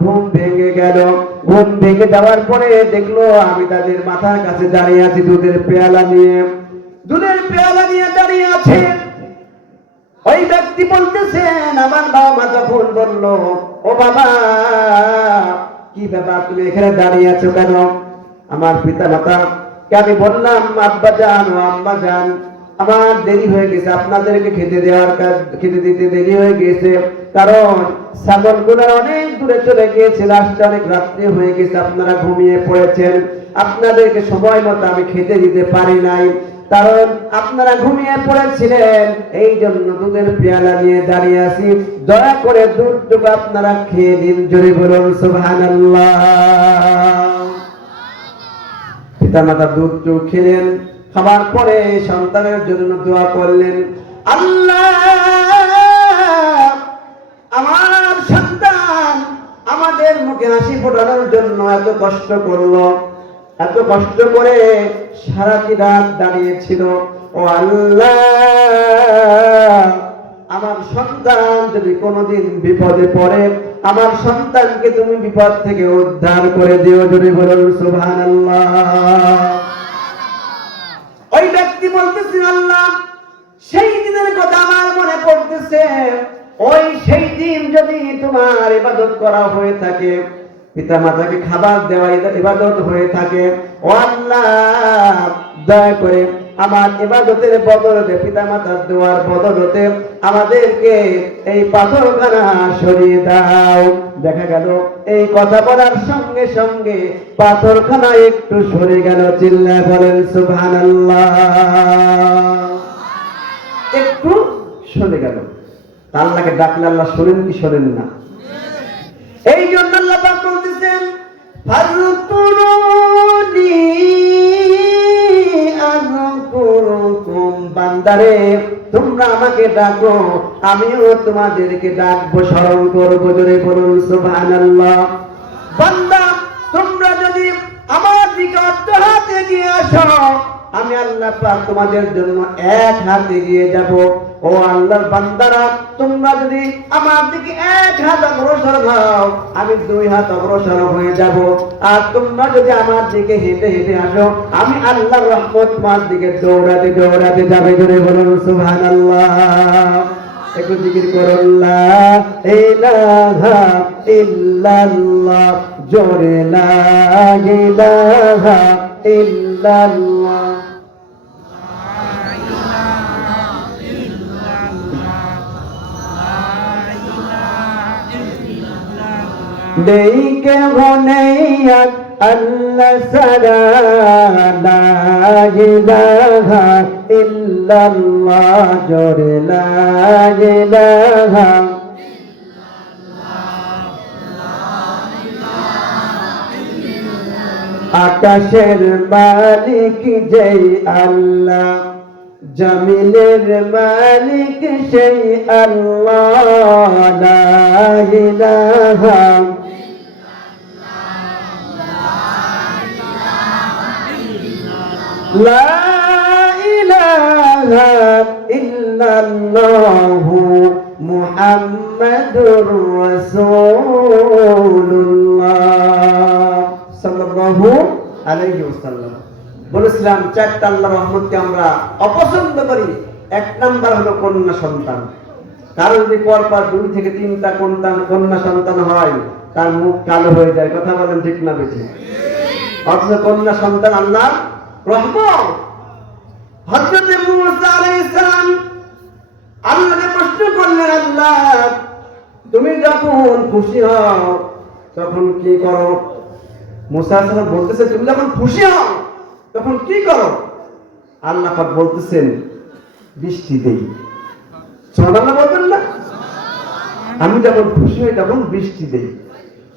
ঘুম ভেঙে গেল। ঘুম ভেঙে যাওয়ার পরে দেখলো আমি তাদের মাথার কাছে দাঁড়িয়ে আছি দুধের পেয়ালা নিয়ে দাঁড়িয়ে আছে। ওই ব্যক্তি বলতেছেন, আমার বাবা মা যখন বলল ও বাবা কি ব্যাপার তুমি এখানে দাঁড়িয়ে আছো কেন? আমার পিতা মাতা আমি বললাম আব্বা জান ও আম্মা জান, আমার দেরি হয়ে গেছে, আপনাদেরকে খেতে দিতে দেরি হয়ে গেছে, কারণ ছাগলগুলো অনেক দূরে চলে গিয়েছে, রাস্তা অনেক রাত্রি হয়ে গেছে, আপনারা ঘুমিয়ে পড়েছেন, আপনাদেরকে সময় মতো আমি খেতে দিতে পারি নাই, কারণ আপনারা ঘুমিয়ে পড়েছিলেন, এই জন্য দুধের পেয়ালা নিয়ে দাঁড়িয়ে আছি, দয়া করে দুধটুকু আপনারা খেয়ে দিন। জোরে বলুন সুবহানাল্লাহ। পিতা মাতা দুধটুকু খেলেন, খাবার পরে সন্তানের জন্য দোয়া করলেন, আল্লাহ আমার সন্তান আমাদের মুখে হাসি ফোটানোর জন্য এত কষ্ট করলো, এত কষ্ট করে সারাটি রাত দাঁড়িয়েছিল, ও আল্লাহ আমার সন্তান যদি কোনোদিন বিপদে পড়ে, আমার সন্তানকে তুমি বিপদ থেকে উদ্ধার করে দিও। জোরে বলুন সুবহানাল্লাহ। ওই ব্যক্তি বলতেছে আল্লাহ সেই দিনের কথা আমার মনে পড়তেছে, ওই সেই দিন যদি তোমার ইবাদত করা হয়ে থাকে, পিতা মাতাকে খাবার দেওয়া ইবাদত হয়ে থাকে, ও আল্লাহ দয়া করে আমার ইবাদতের বদলতে, পিতা মাতার দোয়ার বদলতে আমাদেরকে এই পাথরখানা সরিয়ে দাও। দেখা গেল এই কথা বলার সঙ্গে সঙ্গে পাথরখানা একটু সরে গেল। চিল্লায় বলেন সুবহানাল্লাহ। একটু সরে গেল। তা আল্লাহকে ডাকলে আল্লাহ শোনেন কি শোনেন না? এই জন্য আল্লাহ পাক বলতেছেন ফাযকুরুনি আযকুরুকুম, বান্দারে তোমরা আমাকে ডাকো আমিও তোমাদেরকে ডাকবো, স্মরণ করবো। জোরে বলুন সুবহানাল্লাহ। বান্দা তোমরা যদি আমার দিকে অর্ধ হাত এগিয়ে আসো, আমি আল্লাহ পাক তোমাদের জন্য এক হাত এগিয়ে যাব। ও আল্লাহর বান্দারা তোমরা যদি আমার দিকে এক হাত অগ্রসর হও, আমি দুই হাত অগ্রসর হয়ে যাব। আর তোমরা যদি আমার দিকে হেঁটে হেঁটে আসো, আমি আল্লাহর রহমত তোমার দিকে দৌড়াতে দৌড়াতে যাবে। জোরে বলুন সুবহানাল্লাহ। একটু জিকির করুন লা ইলাহা ইল্লাল্লাহ, জোরে লা ইলাহা ইল্লাল্লাহ। দেইকে ভনেয়াত আল্লাহ সারা লা ইলাহা ইল্লাল্লাহ, জোরে লা ইলাহা। আকাশের মালিক যেই আল্লাহ, জমিনের মালিক সেই আল্লাহ, লা ইলাহা লা ইলাহা ইল্লাল্লাহু মুহাম্মাদুর রাসূলুল্লাহ সাল্লাল্লাহু আলাইহি ওয়াসাল্লাম। বলেছিলাম চারটা আল্লাহর রহমতকে আমরা অপছন্দ করি। এক নাম্বার হলো কন্যা সন্তান। কারণ যদি পরপর 2 থেকে 3টা কন্যা সন্তান হয়, তার মুখ কালো হয়ে যায়। কথা বলেন ঠিক না বেঠিক? অথচ কন্যা সন্তান আল্লাহর রহমত। হযরত মূসা আলাইহিস সালাম আল্লাহকে প্রশ্ন করলেন, আল্লাহ তুমি যখন খুশি হও তখন কি করো? মূসা আলাইহিস সালাম বলতেছে, তুমি যখন খুশি হও তখন কি করো? আল্লাহ পাক বলতেছেন, বৃষ্টি দেই। সুবহানাল্লাহ বলবেন না? আমি যখন খুশি হই তখন বৃষ্টি দেই।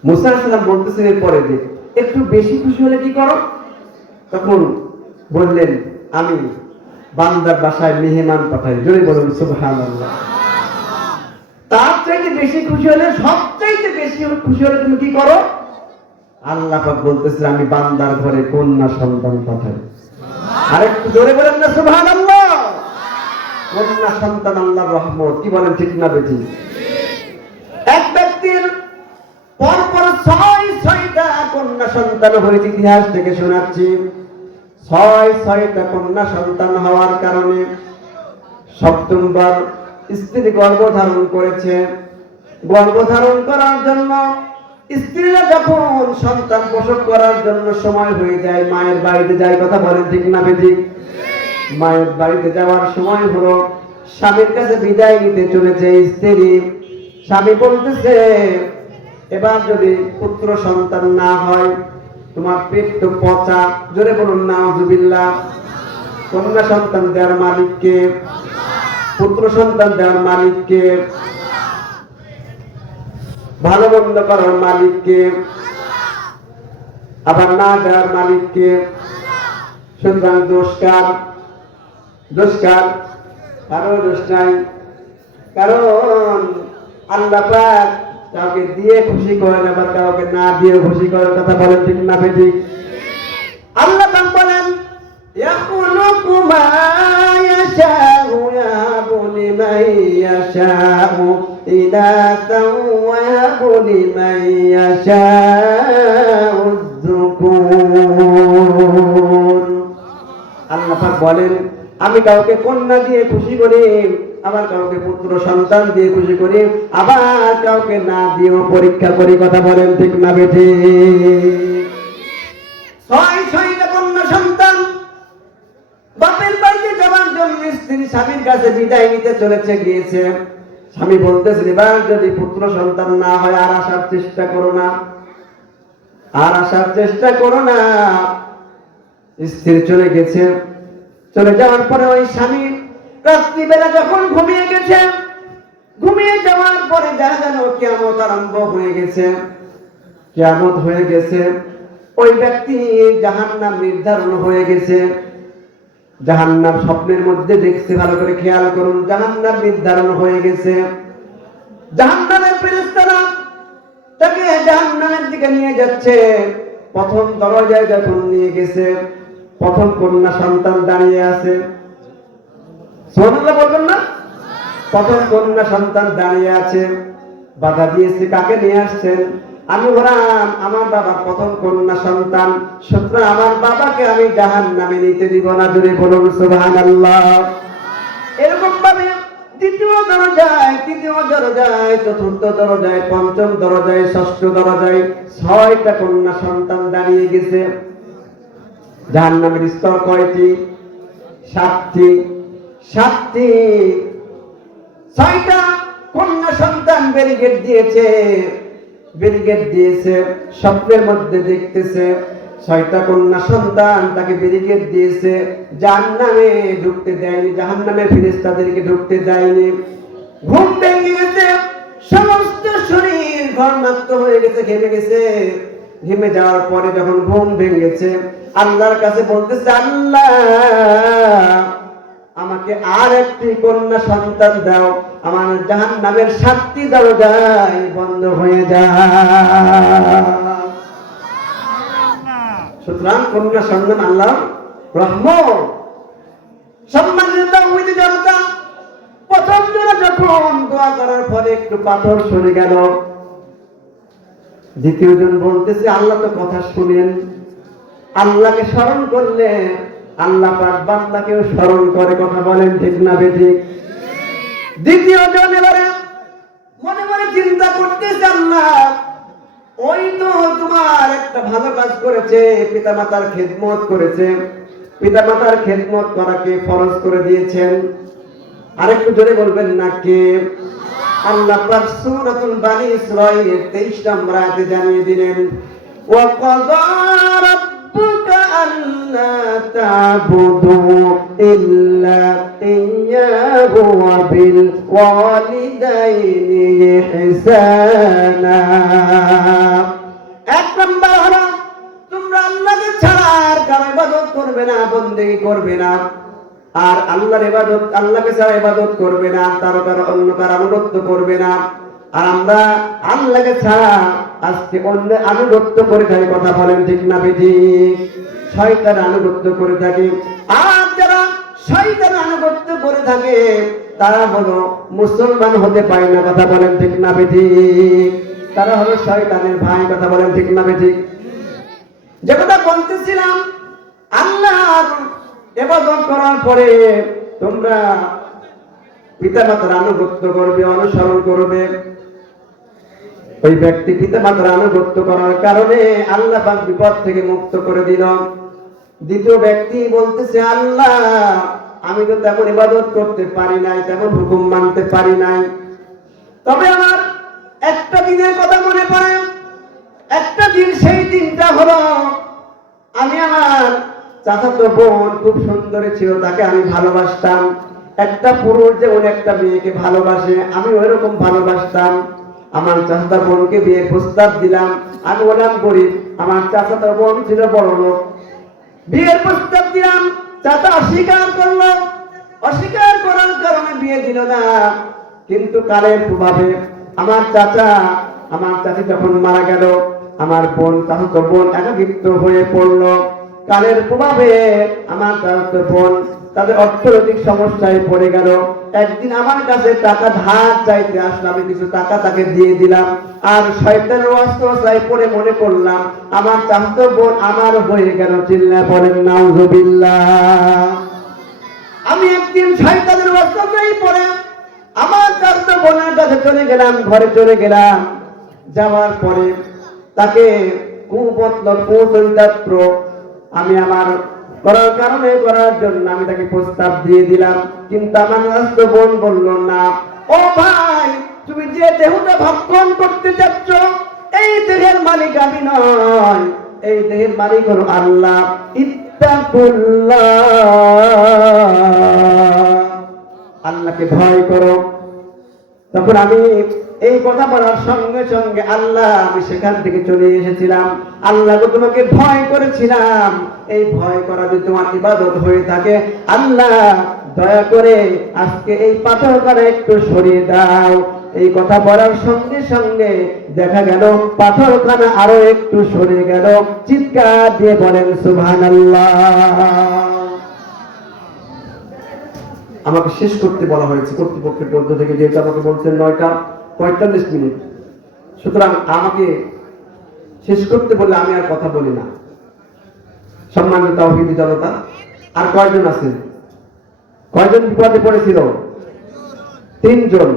মূসা আলাইহিস সালাম বলতেছেন এরপরে যে একটু বেশি খুশি হলে কি করো? তখন বললেন, আমি বান্দার বাসায় মেহমান পাঠাই। জোরে বলুন সুবহানাল্লাহ। তার চাইতে বেশি খুশি হলে, সবচাইতে বেশি খুশি হলে তুমি কি করো? আল্লাহ পাক বলতেছে, আমি বান্দার ঘরে কন্যা সন্তান পাঠাই। আরেকটু জোরে বলেন না সুবহানাল্লাহ। কন্যা সন্তান আল্লাহর রহমত। কি বলেন ঠিক না বেঠিক? এক ব্যক্তির পরপর 6টা কন্যা সন্তান হয়েছে। ইতিহাস থেকে শোনাচ্ছি, 6টা কন্যা সন্তান হওয়ার কারণে 7বার স্ত্রী গর্ভধারণ করেছে। গর্ভধারণ করার জন্য স্ত্রীরা যখন সন্তান প্রসব করার জন্য সময় হয়ে যায়, মায়ের বাড়িতে যায়। কথা বলেন ঠিক না বেঠিক? মায়ের বাড়িতে যাওয়ার সময় হলো, স্বামীর কাছে বিদায় নিতে চলেছে স্ত্রী। স্বামী বলতেছে, এবার যদি পুত্র সন্তান না হয় তোমার পেট তো পচা। জোরে বলুন নাউজুবিল্লাহ। কন্যা সন্তান দেওয়ার মালিককে, পুত্র সন্তান দেওয়ার মালিককে, ভালো মন্দ করার মালিককে, আবার না দেওয়ার মালিককে। সুতরাং দোষ কার? দোষ কার? কারো দোষ নাই। কারণ আল্লাহ পাক কাউকে দিয়ে খুশি করেন, আবার কাউকে না দিয়ে খুশি করেন। কথা বলেন ঠিক না বেঠিক? আল্লাহ পাক বলেন, ইয়াখলুকু মা ইয়াশাউ ইয়াহাবু লিমান ইয়াশাউ ইনাতান ওয়া ইয়াহাবু লিমান ইয়াশাউ যুকুর। আল্লাহ পাক বলেন, আমি কাউকে কন্যা দিয়ে খুশি করি, আবার কাউকে পুত্র সন্তান দিয়ে খুশি করি, আবার কাউকে না দিয়েও পরীক্ষা করি। কথা বলেন ঠিক না বেঠিক? 6টা কন্যা সন্তান বাপের বাড়িতে যাওয়ার জন্য স্ত্রী স্বামীর কাছে বিদায় নিতে চলেছে গিয়েছে। স্বামী বলতেছে, এবার যদি পুত্র সন্তান না হয় আর আসার চেষ্টা করো না, আর আসার চেষ্টা করো না। স্ত্রী চলে গেছে। চলে যাওয়ার পরে ওই স্বামী রাত্রিবেলা যখন ঘুমিয়ে গেছে, ঘুমিয়ে যাওয়ার পরে দেখা গেল কিয়ামত আরম্ভ হয়ে গেছে। কিয়ামত হয়ে গেছে, ওই ব্যক্তি জাহান্নাম নির্ধারণ হয়ে গেছে। জাহান্নাম স্বপ্নের মধ্যে দেখছে, ভালো করে খেয়াল করুন, জাহান্নাম নির্ধারণ হয়ে গেছে। জাহান্নামের ফেরেশতারা তাকে জাহান্নামের দিকে নিয়ে যাচ্ছে। প্রথম দরজায় যখন নিয়ে গেছে, প্রথম কন্যা সন্তান দাঁড়িয়ে আছে। সুবহানাল্লাহ বলবেন না? প্রথম কন্যা সন্তান দাঁড়িয়ে আছে। বাধা দিয়েছে, কাকে নিয়ে আসছেন? আমি বললাম আমার বাবা প্রথম কন্যা সন্তান, সুতরাং আমার বাবাকে আমি জাহান্নামে নিতে দিব না। জোরে বলুন সুবহানাল্লাহ। এরকম ভাবে দ্বিতীয় দরজায়, তৃতীয় দরজায়, চতুর্থ দরজায়, পঞ্চম দরজায়, ষষ্ঠ দরজায় 6টা কন্যা সন্তান দাঁড়িয়ে গেছে। জাহান্নামের স্তর কয়টি? 7টি। 7টি, 6টা কন্যা সন্তান ব্যারিকেড দিয়েছে, ব্যারিকেড দিয়েছে। স্বপ্নের মধ্যে দেখতেছে 6টা কন্যা সন্তান তাকে ব্যারিকেড দিয়েছে, জাহান্নামে ঢুকতে দেয়নি, জাহান্নামের ফেরেশতাদেরকে ঢুকতে দেয়নি। ঘুম ভেঙে গেছে, সমস্ত শরীর ঘর্মাক্ত হয়ে গেছে, ঘেমে গেছে। ঘেমে যাওয়ার পরে যখন ঘুম ভেঙেছে, আল্লাহর কাছে বলতেছে, আল্লাহ আমাকে আর একটি কন্যা সন্তান দাও, আমার জাহান্নামের 7টি দরজায় বন্ধ হয়ে যায়। সুতরাং কন্যা সন্তান আল্লাহ রহমত। সম্মানিত হইতে জনতা, প্রথম জোড়া যখন দোয়া করার পরে একটু পাথর সরে গেল, দ্বিতীয় জন বলতেছে, আল্লাহ তো কথা শুনেন, আল্লাহকে স্মরণ করলে আল্লাহ পাক বান্দাকেও স্মরণ করে। কথা বলেন ঠিক না বেঠিক? দ্বিতীয় জন এবারে মনে মনে চিন্তা করতেছে, আল্লাহ ওই তো তোমার একটা ভালো কাজ করেছে, পিতামাতার খেদমত করেছে, পিতামাতার খেদমত করাকে ফরজ করে দিয়েছেন। আরেকটু জোরে বলবেন না কে? আল্লাহ পাক সূরাতুল বানী ইসরাঈলের 23 নম্বর আয়াতে জানিয়ে দিলেন, ওয়া ক্বাদা রাব্বুকা আল্লা তা'বুদু ইল্লা ইয়্যাহু ওয়া বিল ওয়ালিদাইনি ইহসানা। এক নম্বর হলো তোমরা আল্লাহকে ছাড়া আর কারো ইবাদত করবে না, বন্দেগী করবে না। আর আল্লাহর ইবাদত, আল্লাহকে ছাড়া ইবাদত করবে না, তার অন্য কারো আনুগত্য করবে না। আর আমরা আল্লাহকে ছাড়া আজকে অন্য আনুগত্য করে থাকি। কথা বলেন ঠিক না বেঠিক? শয়তানের আনুগত্য করে থাকি। আর যারা শয়তানের আনুগত্য করে থাকে তারা হলো মুসলমান হতে পারে না। কথা বলেন ঠিক না বেঠিক? তারা হলো শয়তানের ভাই। কথা বলেন ঠিক না বেঠিক? যে কথা বলতেছিলাম, আল্লাহর ইবাদত করার পরে তোমরা পিতামাতার আনুগত্য করবে, অনুসরণ করবে। ওই ব্যক্তি পিতামাতার আনুগত্য করার কারণে আল্লাহ পাক বিপদ থেকে মুক্ত করে দিল। দ্বিতীয় ব্যক্তি বলতেছে, আল্লাহ আমি তো তেমন ইবাদত করতে পারি নাই, তেমন হুকুম মানতে পারি নাই, তবে আমার একটা দিনের কথা মনে পড়ে। একটা দিন, সেই দিনটা হলো আমি আমার চাচাতো বোন খুব সুন্দরী ছিল, তাকে আমি ভালোবাসতাম। একটা পুরুষ যেমন একটা মেয়েকে ভালোবাসে, আমি ওইরকম ভালোবাসতাম। আমার চাচাতো বোনকে বিয়ের প্রস্তাব দিলাম। আমি হলাম গরিব, আমার চাচাতো বোন ছিল বড় লোক। বিয়ের প্রস্তাব দিলাম, চাচা অস্বীকার করলো। অস্বীকার করার কারণে বিয়ে দিল না। কিন্তু কালের প্রভাবে আমার চাচি যখন মারা গেল, আমার বোন, চাচাতো বোন একাকিত্ব হয়ে পড়লো। কালের প্রভাবে আমার চাচাতো বোন তাদের অর্থনৈতিক সমস্যায় পড়ে গেল। একদিন আমার কাছে টাকা ধার চাইতে আসলো, আমি কিছু টাকা তাকে দিয়ে দিলাম। আর শয়তানের ওয়াসওয়াসায় পড়ে মনে করলাম আমার চাচাতো বোন আমার হয়ে গেল। চিল্লায়ে বলেন নাউযুবিল্লাহ। আমি একদিন শয়তানের ওয়াসওয়াসায় পড়ে আমার চাচাতো বোনের কাছে চলে গেলাম, ঘরে চলে গেলাম। যাওয়ার পরে তাকে কুচরিতাত্র আমি আমার করার কারণে করার জন্য আমি তাকে প্রস্তাব দিয়ে দিলাম। কিন্তু আমার চাচাতো বোন বলল, না ও ভাই, তুমি যে দেহটা ভক্ষণ করতে যাচ্ছ, এই দেহের মালিক আমি নয়, এই দেহের মালিক হলো আল্লাহ। ইত্তাকুল্লাহ, আল্লাহকে ভয় করো। তখন আমি এই কথা বলার সঙ্গে সঙ্গে আল্লাহ, আমি সেখান থেকে চলে এসেছিলাম। আল্লাহ গো, তোমাকে ভয় করেছিলাম, এই ভয় করা যদি তোমার ইবাদত হয়ে থাকে, আল্লাহ দয়া করে আজকে এই পাথরখানা একটু সরিয়ে দাও। এই কথা বলার সঙ্গে সঙ্গে দেখা গেল পাথরখানা আরো একটু সরে গেল। চিৎকার দিয়ে বলেন সুবহানাল্লাহ। আমাকে শেষ করতে বলা হয়েছে কর্তৃপক্ষের পক্ষ থেকে, যেহেতু আমাকে বলছেন 9:45। সুতরাং আমাকে শেষ করতে বললে আমি আর কথা বলি না। সম্মানিত তাওহীদি জনতা, আর কয়জন আছেন? কয়জন বিপদে পড়েছিল? 3 জন।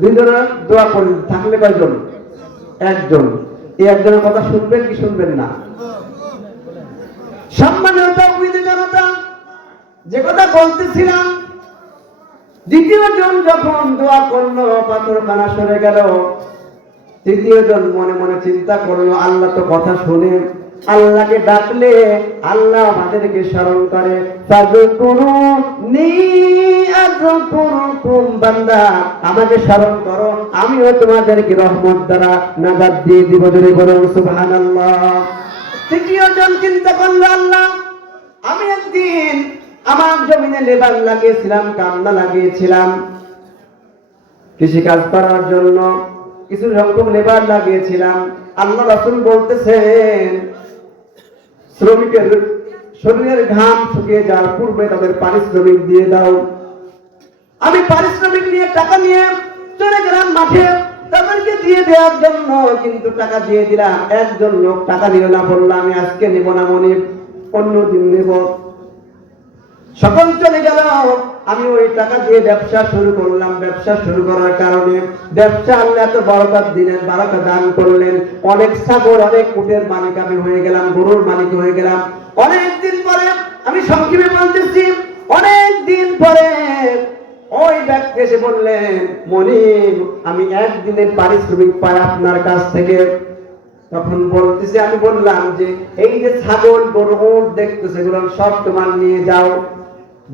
2 জনের দোয়া করলেন, থাকলে কয়জন? 1 জন। এই 1 জনের কথা শুনবেন কি শুনবেন না? সম্মানিত তাওহীদি জনতা, যে কথা বলতেছিলাম, 2য় জন যখন দোয়া করলো, পাথরখানা সরে গেল। 3য় জন মনে মনে চিন্তা করলো, আল্লাহ তো কথা শুনে, আল্লাহকে ডাকলে আল্লাহ আমাদেরকে স্মরণ করে। ফাযকুরুনি আযকুরুকুম, বান্দা আমাকে স্মরণ করো, আমিও তোমাদেরকে রহমত দ্বারা নাজাত দিয়ে দিব। জোরে বলুন সুবহানাল্লাহ। 3য় জন চিন্তা করলো, আল্লাহ আমি একদিন আমার জমিনে লেবার লাগিয়েছিলাম, কামলা লাগিয়েছিলাম, কৃষি কাজ করার জন্য কিছু সংখ্যক লেবার লাগিয়েছিলাম। আল্লাহ রাসূল বলতেছেন, শ্রমিকের শরীরের ঘাম শুকিয়ে যাওয়ার পূর্বে তাদের পারিশ্রমিক দিয়ে দাও। আমি পারিশ্রমিক নিয়ে টাকা নিয়ে চলে গেলাম মাঠে তাদেরকে দিয়ে দেওয়ার জন্য, কিন্তু টাকা দিয়ে দিলাম, 1 জন লোক টাকা নিল না, বললো আমি আজকে নেব না, মনে অন্য দিন নেব। সকল চলে গেল, আমি ওই টাকা দিয়ে ব্যবসা শুরু করলাম। ব্যবসা শুরু করার কারণে ব্যবসা আল্লাহ এত বরকত দিলেন, বারাকা দান করলেন। অনেক ছাগল, অনেক উটের মালিক আমি হয়ে গেলাম, গরুর মালিক হয়ে গেলাম। অনেক দিন পরে, আমি সংক্ষেপে বলতেছি, অনেক দিন পরে ওই ব্যক্তি এসে বললেন, মনিব আমি 1 দিনের পারিশ্রমিক পাই আপনার কাছ থেকে। তখন বলতেছে, আমি বললাম যে এই যে ছাগল গরু দেখতেছে, এগুলো সব তোমার নিয়ে যাও।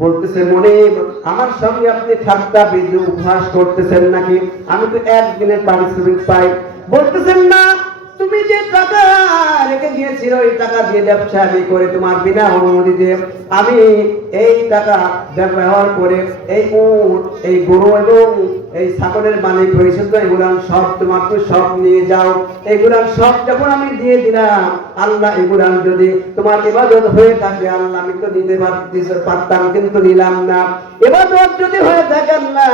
বলতেছে, মনিব আমার সঙ্গে আপনি ঠাট্টা বিদ্রুপ উপহাস করতেছেন নাকি? আমি তো 1 দিনের পারিশ্রমিক পাই। বলতেছেন, না, তুমি যে টাকা রেখে গিয়েছিল, এই টাকা দিয়ে ব্যবসা আমি করে তোমার বিনা অনুমতিতে আমি এই টাকা ব্যবহার করে এই উট, এই গরু এবং এই ছাগলের মালিক হয়েছে, তো এগুলো সব তোমার, তো সব নিয়ে যাও। এগুলো সব যখন আমি দিয়ে দিলাম, আল্লাহ এগুলো যদি তোমার ইবাদত হয়ে থাকে, আল্লাহ আমি তো নিতে পারতাম, কিন্তু নিলাম না। ইবাদত যদি হয়ে থাকে, আল্লাহ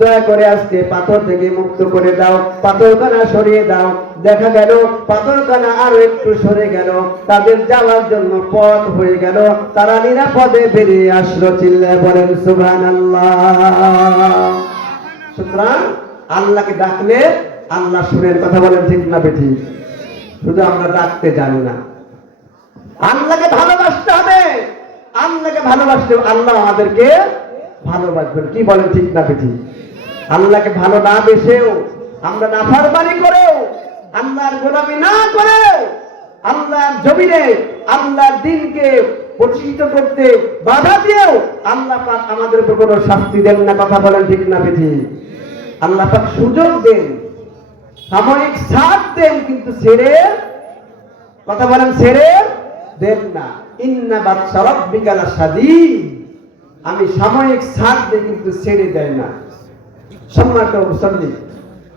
দয়া করে আজকে পাথর থেকে মুক্ত করে দাও, পাথরখানা সরিয়ে দাও। দেখা গেল পাথরখানা আরো একটু সরে গেল, তাদের যাওয়ার জন্য পথ হয়ে গেল, তারা নিরাপদে বেরিয়ে আসলো। চিল্লায় বলেন সুবহানাল্লাহ। সুতরাং আল্লাহকে ডাকলে আল্লাহ শুনেন। কথা বলেন ঠিক না বেঠিক? শুধু আমরা ডাকতে জানি না, আল্লাহকে ভালোবাসতে হবে। আল্লাহকে ভালোবাসতে আল্লাহ আমাদেরকে ভালোবাসবেন। কি বলেন ঠিক না বেঠিক? আল্লাহকে ভালো না বেসেও, আমরা নাফরমানি করেও, আল্লাহর গোলামি না করে, আল্লাহর জমিনে আল্লাহর দ্বীনকে প্রতিষ্ঠিত করতে বাধা দিয়েও আল্লাহ পাক আমাদের উপর কোনো শাস্তি দেন না। কথা বলেন ঠিক না বেঠিক? আল্লাহ পাক সুযোগ দেন, সাময়িক সাথ দেন, কিন্তু ছেড়ে, কথা বলেন, ছেড়ে দেন না। ইন্না বাতশা রাব্বিকা লাশাদীদ, আমি সাময়িক সাথ দেই কিন্তু ছেড়ে দেয় না। সম্মানিত মুসল্লি,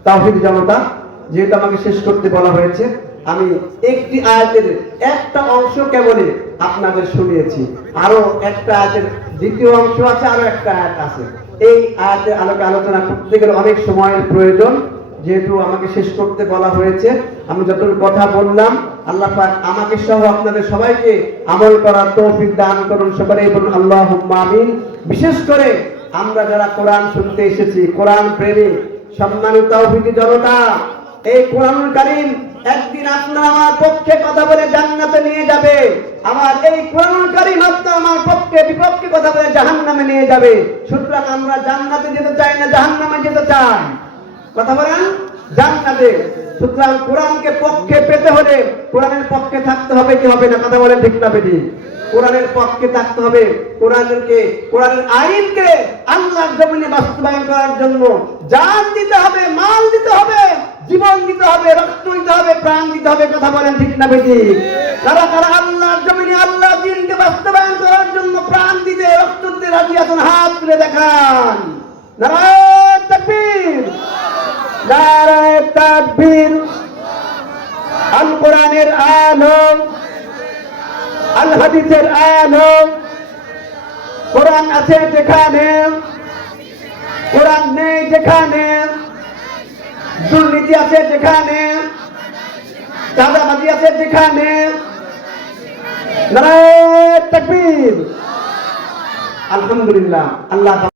তাওহীদি জনতা, যেহেতু আমাকে শেষ করতে বলা হয়েছে, আমি একটি আয়াতের একটা অংশ কেবলই আপনাদের শুনিয়েছি। আরো একটা আয়াতের দ্বিতীয় অংশ আছে, আরো একটা আয়াত আছে। এই আয়াতের আলোকে আলোচনা করতে গেলে অনেক সময়ের প্রয়োজন। যেহেতু আমাকে শেষ করতে বলা হয়েছে, আমি যতটুকু কথা বললাম, আল্লাহ পাক আমাকে সহ আপনাদের সবাইকে আমল করার তৌফিক দান করুন। সকলেই বলুন আল্লাহুম্মা আমিন। বিশেষ করে আমরা যারা কোরআন শুনতে এসেছি, কোরআন প্রেমী সম্মানিত তাওহীদি জনতা, এই কোরআনুল কারীম একদিন আপনার আমার পক্ষে কথা বলে জান্নাতে নিয়ে যাবে। আমার এই কোরআনুল কারীম আপনার আমার পক্ষে বিপক্ষে কথা বলে জাহান্নামে নিয়ে যাবে। সুতরাং আমরা জান্নাতে যেতে চাই না জাহান্নামে যেতে চাই? কথা বলেন, জান্নাতে। সুতরাং কোরআনকে পক্ষে পেতে হলে কোরআনের পক্ষে থাকতে হবে কি হবে না, কথা বলেন ঠিক না বেটি? কোরআনের পক্ষে থাকতে হবে। কোরআনের আইনকে আল্লাহর জমিনে বাস্তবায়ন করার জন্য জান দিতে হবে, মাল দিতে হবে, জীবন দিতে হবে, রক্ত দিতে হবে, প্রাণ দিতে হবে, কথা বলেন ঠিক না বেটি? কারা কারা আল্লাহর জমিনে আল্লাহর দ্বীনকে বাস্তবায়ন করার জন্য প্রাণ দিতে, রক্ত দিতে রাজি আছেন? হাত তুলে দেখান। নারায়ে তাকবীর, নারায়ে তাকবীর। আল কোরআনের আলো, আল হাদিসের আলো। কোরআন আছে যেখানে, কোরআন নেই যেখানে, দুর্নীতি আছে যেখানে, চাঁদাবাজি আছে যেখানে, নারায়ে তাকবীর। আলহামদুলিল্লাহ। আল্লাহ